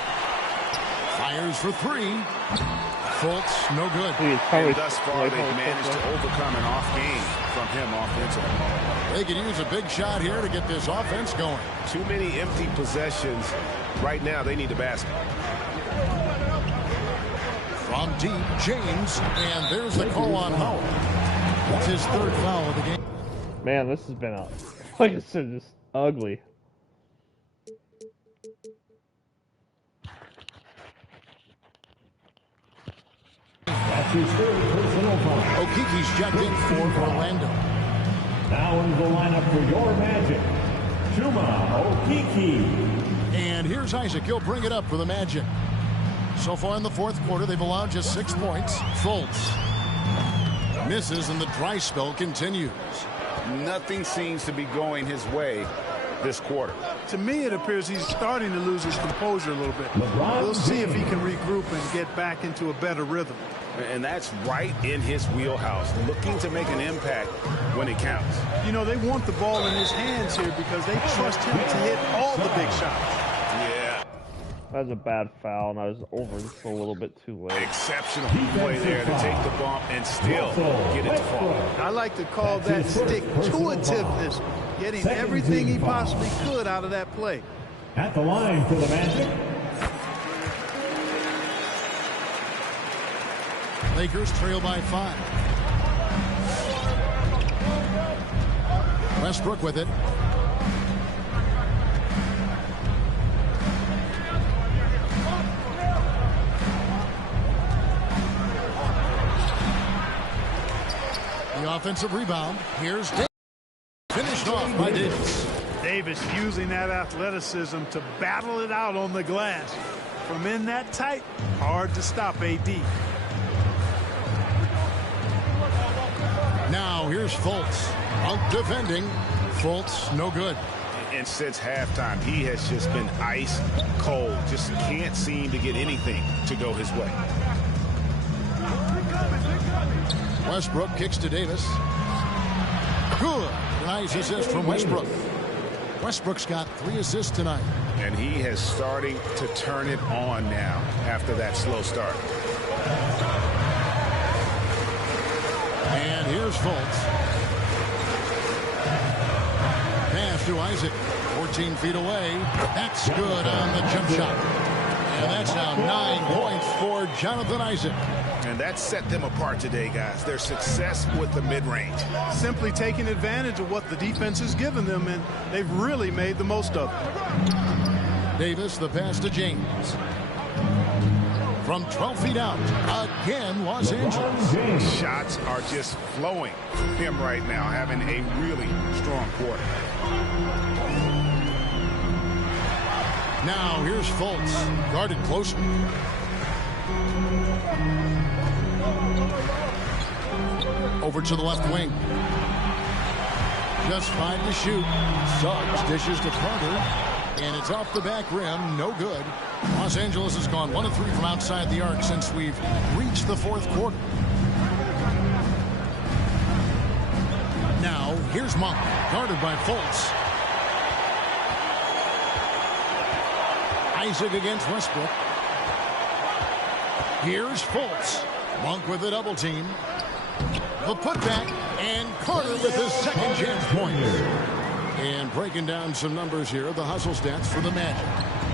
Fires for 3. Fultz, no good. And thus far, they've managed to overcome an off game from him offensively. They could use a big shot here to get this offense going. Too many empty possessions. Right now, they need the basket. From deep, James, and there's the call on Howard. That's his 3rd foul of the game. Man, this has been, like I said, just ugly. That's his 3rd personal foul. Okiki's checked in for Orlando. Now in the lineup for your Magic, Chuma Okeke. And here's Isaac. He'll bring it up for the Magic. So far in the 4th quarter, they've allowed just 6 points. Fultz misses, and the dry spell continues. Nothing seems to be going his way this quarter. To me, it appears he's starting to lose his composure a little bit. We'll see if he can regroup and get back into a better rhythm. And that's right in his wheelhouse, looking to make an impact when it counts. You know, they want the ball in his hands here because they trust him to hit all the big shots. Yeah. That was a bad foul, and I was over just a little bit too late. Exceptional play there to take the bump and still get it to fall. I like to call that stick-to-itiveness, getting everything he possibly could out of that play. At the line for the Magic. Lakers trail by 5. Westbrook with it. The offensive rebound. Here's Davis. Finished off by Davis. Davis using that athleticism to battle it out on the glass. From in that tight, hard to stop AD. Now here's Fultz. Out defending. Fultz, no good. And since halftime, he has just been ice cold. Just can't seem to get anything to go his way. Westbrook kicks to Davis. Good. Nice assist from Westbrook. Westbrook's got 3 assists tonight. And he has starting to turn it on now after that slow start. And here's Fultz. Pass to Isaac. 14 feet away. That's good on the jump shot. And that's now 9 points for Jonathan Isaac. And that set them apart today, guys. Their success with the mid-range. Simply taking advantage of what the defense has given them, and they've really made the most of it. Davis, the pass to James. From 12 feet out, again, Los Angeles. Shots are just flowing from him right now, having a really strong quarter. Now here's Fultz, guarded closely. Over to the left wing. Just 5 to shoot. Suggs dishes to Carter. And it's off the back rim. No good. Los Angeles has gone 1 of 3 from outside the arc since we've reached the 4th quarter. Now, here's Monk, guarded by Fultz. Isaac against Westbrook. Here's Fultz. Monk with a double team. The putback, and Carter with his second chance point. And breaking down some numbers here, the hustle stats for the Magic.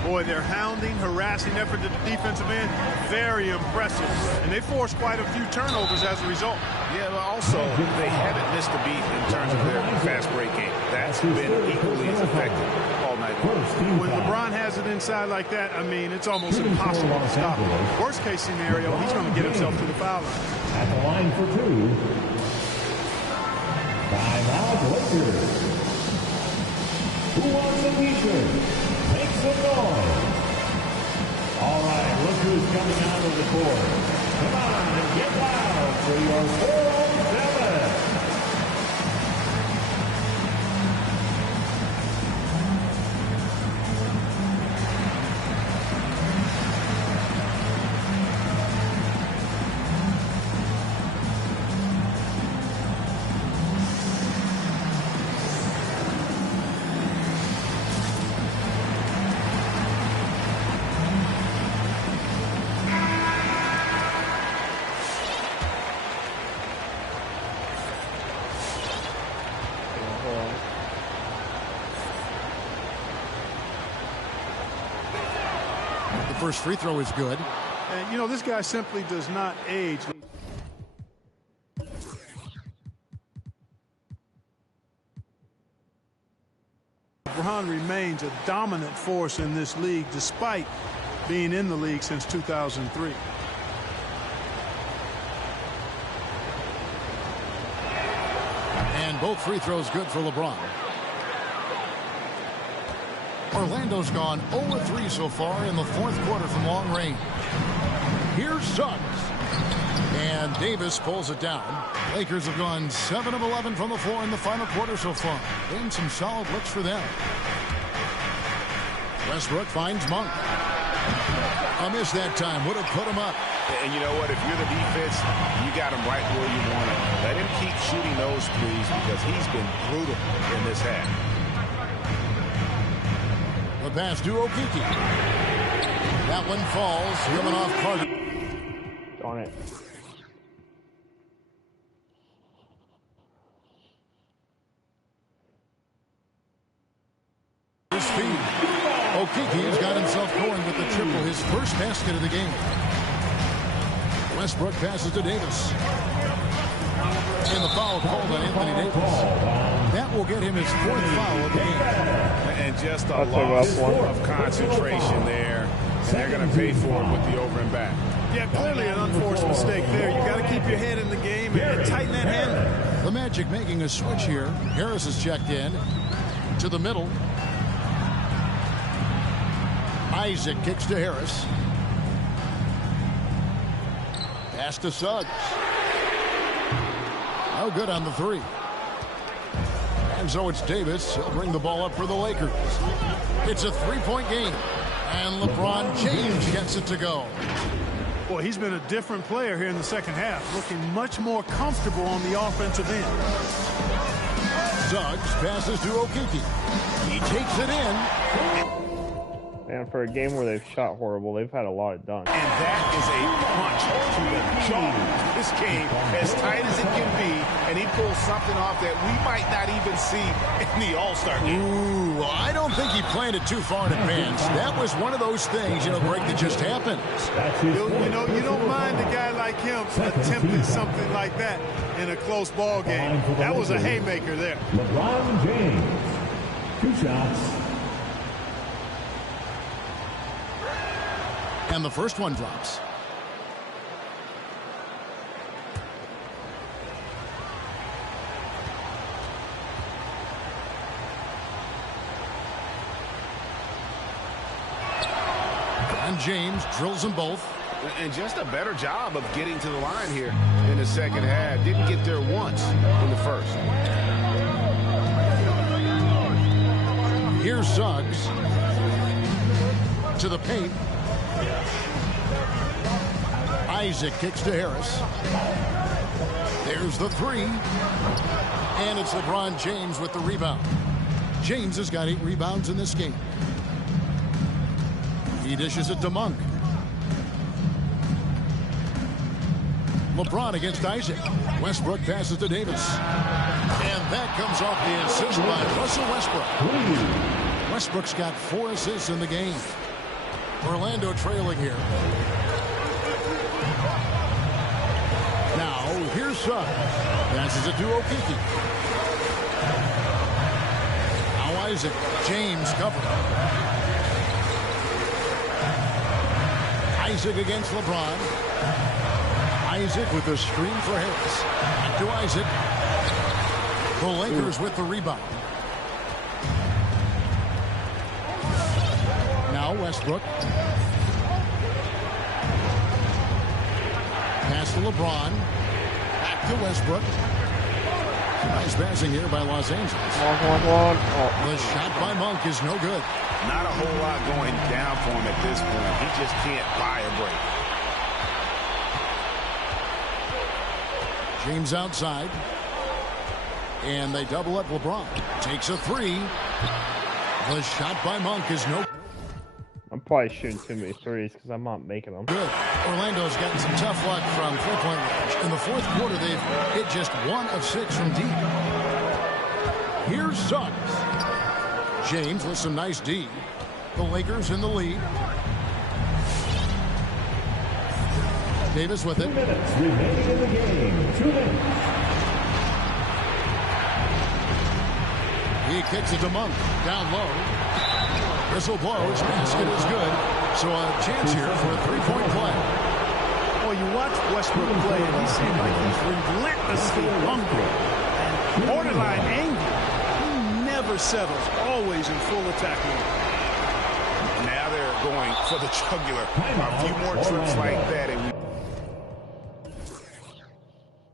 Boy, their hounding, harassing effort at the defensive end, very impressive. And they forced quite a few turnovers as a result. Yeah, but also, they haven't missed a beat in terms of their fast break game. That's been equally as effective all night long. When LeBron has it inside like that, I mean, it's almost impossible to stop him. Worst case scenario, he's going to get himself to the foul line. At the line for two. Timeout, Lakers. Who wants a t-shirt? Make some noise. All right, look who's coming out of the court. Come on and get loud for your 4-on-7. First free throw is good. And, you know, this guy simply does not age. LeBron remains a dominant force in this league despite being in the league since 2003. And both free throws good for LeBron. Orlando's gone 0-3 so far in the fourth quarter from long range. Here's Suggs. And Davis pulls it down. Lakers have gone 7 of 11 from the floor in the final quarter so far. Been some solid looks for them. Westbrook finds Monk. A miss that time. Would have put him up. And you know what? If you're the defense, you got him right where you want him. Let him keep shooting those threes because he's been brutal in this half. The pass to Okeke. That one falls, coming off Carter. Darn it. His speed. Okeke's got himself going with the triple, his first basket of the game. Westbrook passes to Davis. And the foul called on Anthony Davis. That will get him his fourth foul of the game. And just a loss of concentration there. And they're going to pay for it with the over and back. Yeah, clearly an unforced mistake there. You got to keep your head in the game and tighten that handle. The Magic making a switch here. Harris is checked in to the middle. Isaac kicks to Harris. Pass to Suggs. No good on the three. And so it's Davis. He'll bring the ball up for the Lakers. It's a three-point game. And LeBron James gets it to go. Boy, he's been a different player here in the second half, looking much more comfortable on the offensive end. Suggs passes to Okeke. He takes it in. Man, for a game where they've shot horrible, they've had a lot of dunks. And that is a punch to the jaw. This game, as tight as it can be, and he pulls something off that we might not even see in the All-Star game. Ooh, I don't think he planned it too far in advance. That was one of those things, Greg, that just happens. You don't mind a guy like him attempting something like that in a close ball game. That was a haymaker there. LeBron James, 2 shots. And the first one drops. And James drills them both. And just a better job of getting to the line here in the second half. Didn't get there once in the first. Here's Suggs to the paint. Isaac kicks to Harris. There's the three. And it's LeBron James with the rebound. James has got 8 rebounds in this game. He dishes it to Monk. LeBron against Isaac. Westbrook passes to Davis. And that comes off the assist by Russell Westbrook. Westbrook's got 4 assists in the game. Orlando trailing here. Now, here's Suggs. Passes it to Okeke. Now Isaac. James cover. Isaac against LeBron. Isaac with the screen for Harris. Back to Isaac. The Lakers with the rebound. Now Westbrook. Pass to LeBron. Back to Westbrook. Nice passing here by Los Angeles. The shot by Monk is no good. Not a whole lot going down for him at this point. He just can't buy a break. James outside. And they double up LeBron. Takes a 3. The shot by Monk is no good. I'm probably shooting too many threes because I'm not making them. Good. Orlando's gotten some tough luck from three-point range. In the fourth quarter, they've hit just 1 of 6 from deep. Here's Suggs. James with some nice D. The Lakers in the lead. Davis with it. 2 minutes remaining in the game. 2 minutes. He kicks it to Monk. Down low. Whistle blows. Basket is good. So a chance here for a 3-point play. Well, you watch Westbrook play, and he seems like he's relentlessly hungry and borderline angry. He never settles, always in full attack mode. Now they're going for the jugular. A few more trips like that, and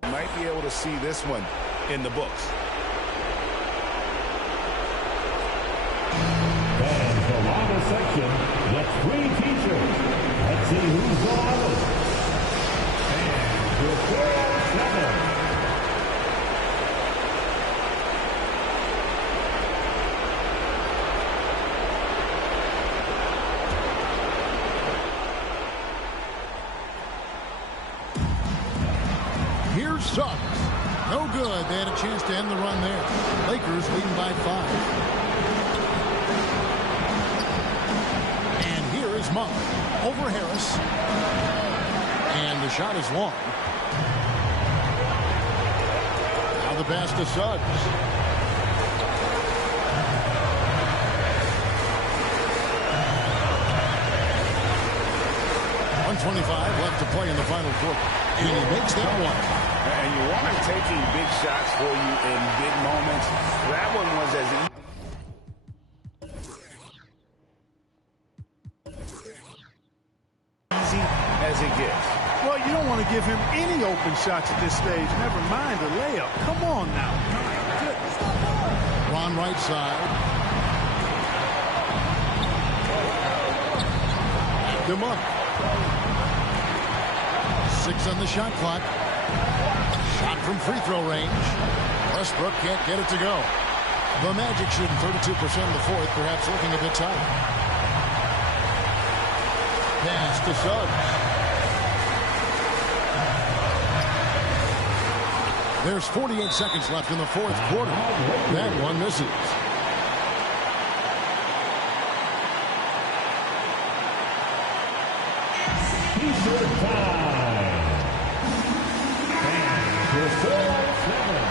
we might be able to see this one in the books. And from on the section, the 3 teachers. Let's see who's the loudest. And to 4-7. Here's Suggs. No good. They had a chance to end the run there. Lakers leading by 5. Monk over Harris, and the shot is long. Now the pass to Suggs. .125 left to play in the final quarter, and he makes that one. And you want him taking big shots for you in big moments. That one was as easy as it gets. Well, you don't want to give him any open shots at this stage. Never mind a layup. Come on now. Ron right side. Back to Monk. 6 on the shot clock. Shot from free throw range. Westbrook can't get it to go. The Magic shooting 32% in the fourth, perhaps looking a bit tight. Pass to Suggs. There's 48 seconds left in the fourth quarter. That one misses. T-shirt time. Fans for 4-7.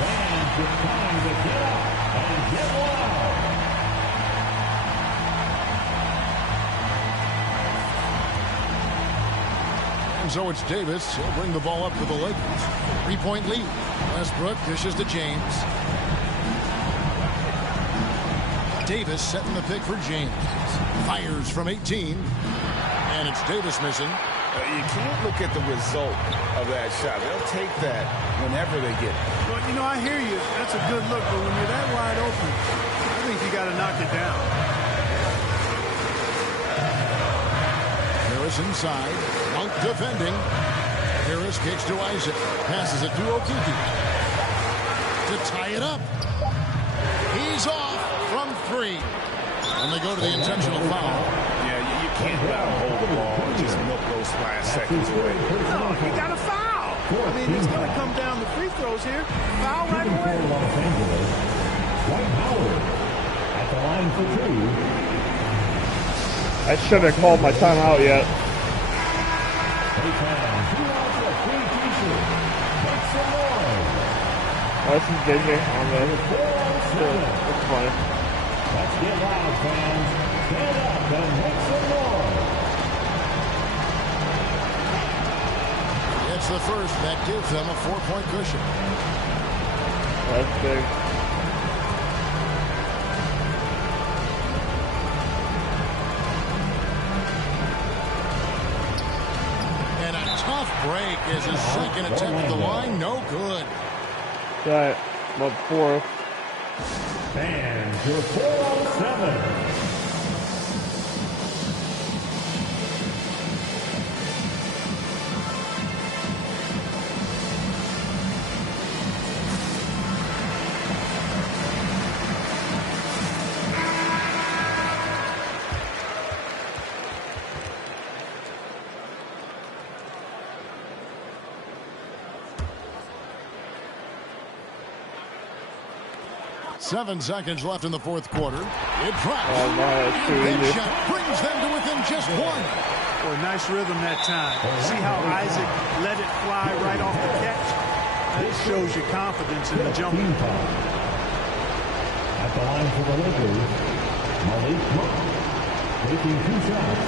Fans, it's time to get up and get loud. So it's Davis. He'll bring the ball up for the Lakers. 3-point lead. Westbrook dishes to James. Davis setting the pick for James. Fires from 18. And it's Davis missing. You can't look at the result of that shot. They'll take that whenever they get it. Well, you know, I hear you. That's a good look. But when you're that wide open, I think you got to knock it down. Harris inside. Monk defending. Harris kicks to Isaac. Passes it to Okeke. To tie it up. He's off from 3. And they go to the intentional foul. Yeah, you can't let him hold the ball and just milk those just last seconds away. No, you got to foul. I mean, it's going to come down to free throws here. Foul right away. Los Angeles, Dwight Howard at the line for 2. I shouldn't have called my timeout yet. Oh, this is busy on the. It's funny. Let's get loud, fans. Stand up and make some noise. It's the first. That gives them a 4-point cushion. That's big. And a tough break is his second attempt at the line. No good. Right. What, 4? Fans, your 407. Seven seconds left in the fourth quarter. It drops. Oh, no, that shot brings them to within just one. Boy, nice rhythm that time. See how Isaac let it fly right off the catch? That shows you confidence in the jumper. At the line for the Lakers, Malik Monk taking 2 shots.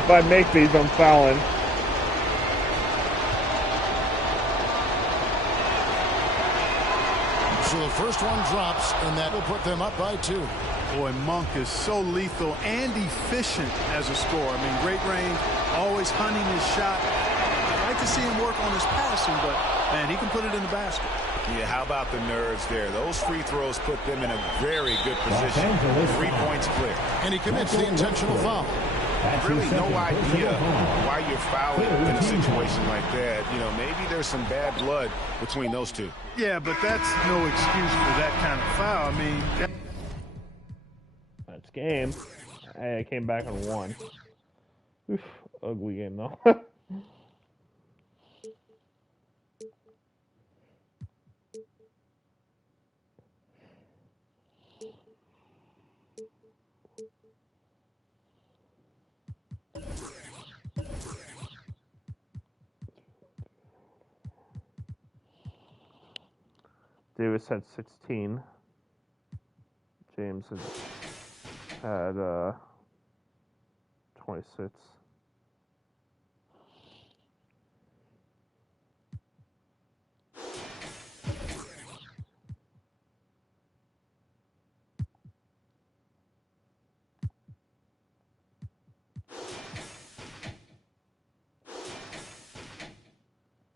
If I make these, I'm fouling. So the first one drops, and that will put them up by 2. Boy, Monk is so lethal and efficient as a scorer. I mean, great range, always hunting his shot. I'd like to see him work on his passing, but, man, he can put it in the basket. Yeah, how about the nerds there? Those free throws put them in a very good position. 3 points clear. And he commits the intentional foul. Really no idea why you're fouling in a situation like that. You know, maybe there's some bad blood between those two. Yeah, but that's no excuse for that kind of foul. I mean, That's game. Hey, I came back and won. Oof, ugly game though. Davis had 16. James had 26.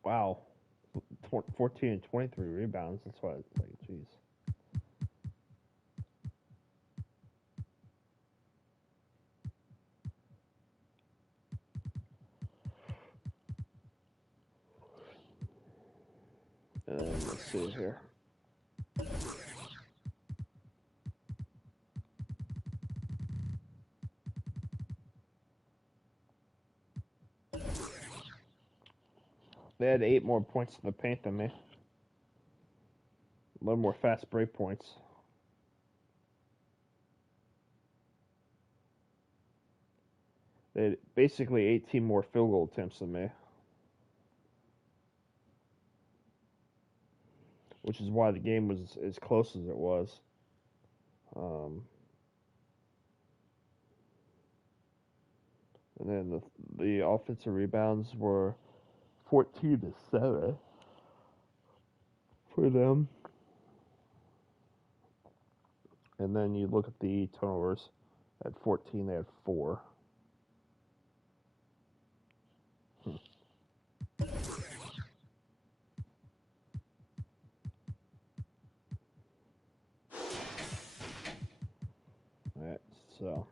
Wow. 14 and 23 rebounds. That's why it's like, jeez. Let's see here. They had 8 more points in the paint than me. A little more fast break points. They had basically 18 more field goal attempts than me. Which is why the game was as close as it was. And then the offensive rebounds were 14-7 for them. And then you look at the turnovers. At 14, they had 4. Alright, so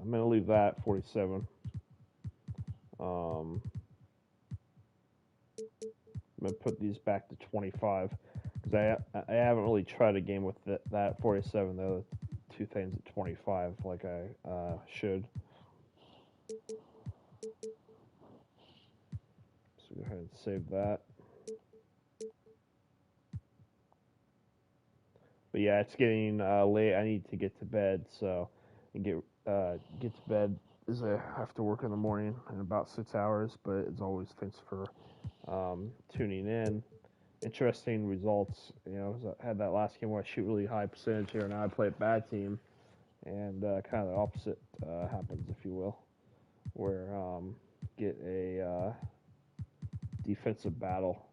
I'm going to leave that 47. I'm going to put these back to 25 because I haven't really tried a game with that 47. The other two things at 25 like I should. So go ahead and save that. But yeah, it's getting late. I need to get to bed, so and get to bed as I have to work in the morning in about 6 hours. But as always, thanks for tuning in. Interesting results. You know, I had that last game where I shoot really high percentage here, and now I play a bad team, and kind of the opposite happens, if you will, where get a defensive battle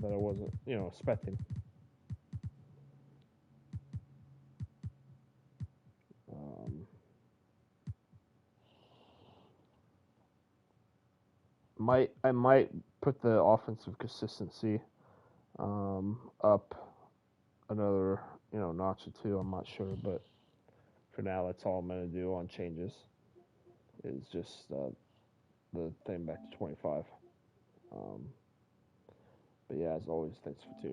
that I wasn't, expecting. I might put the offensive consistency up another notch or two. I'm not sure, but for now that's all I'm gonna do on changes. Is just the thing back to 25. But yeah, as always, thanks for tuning in.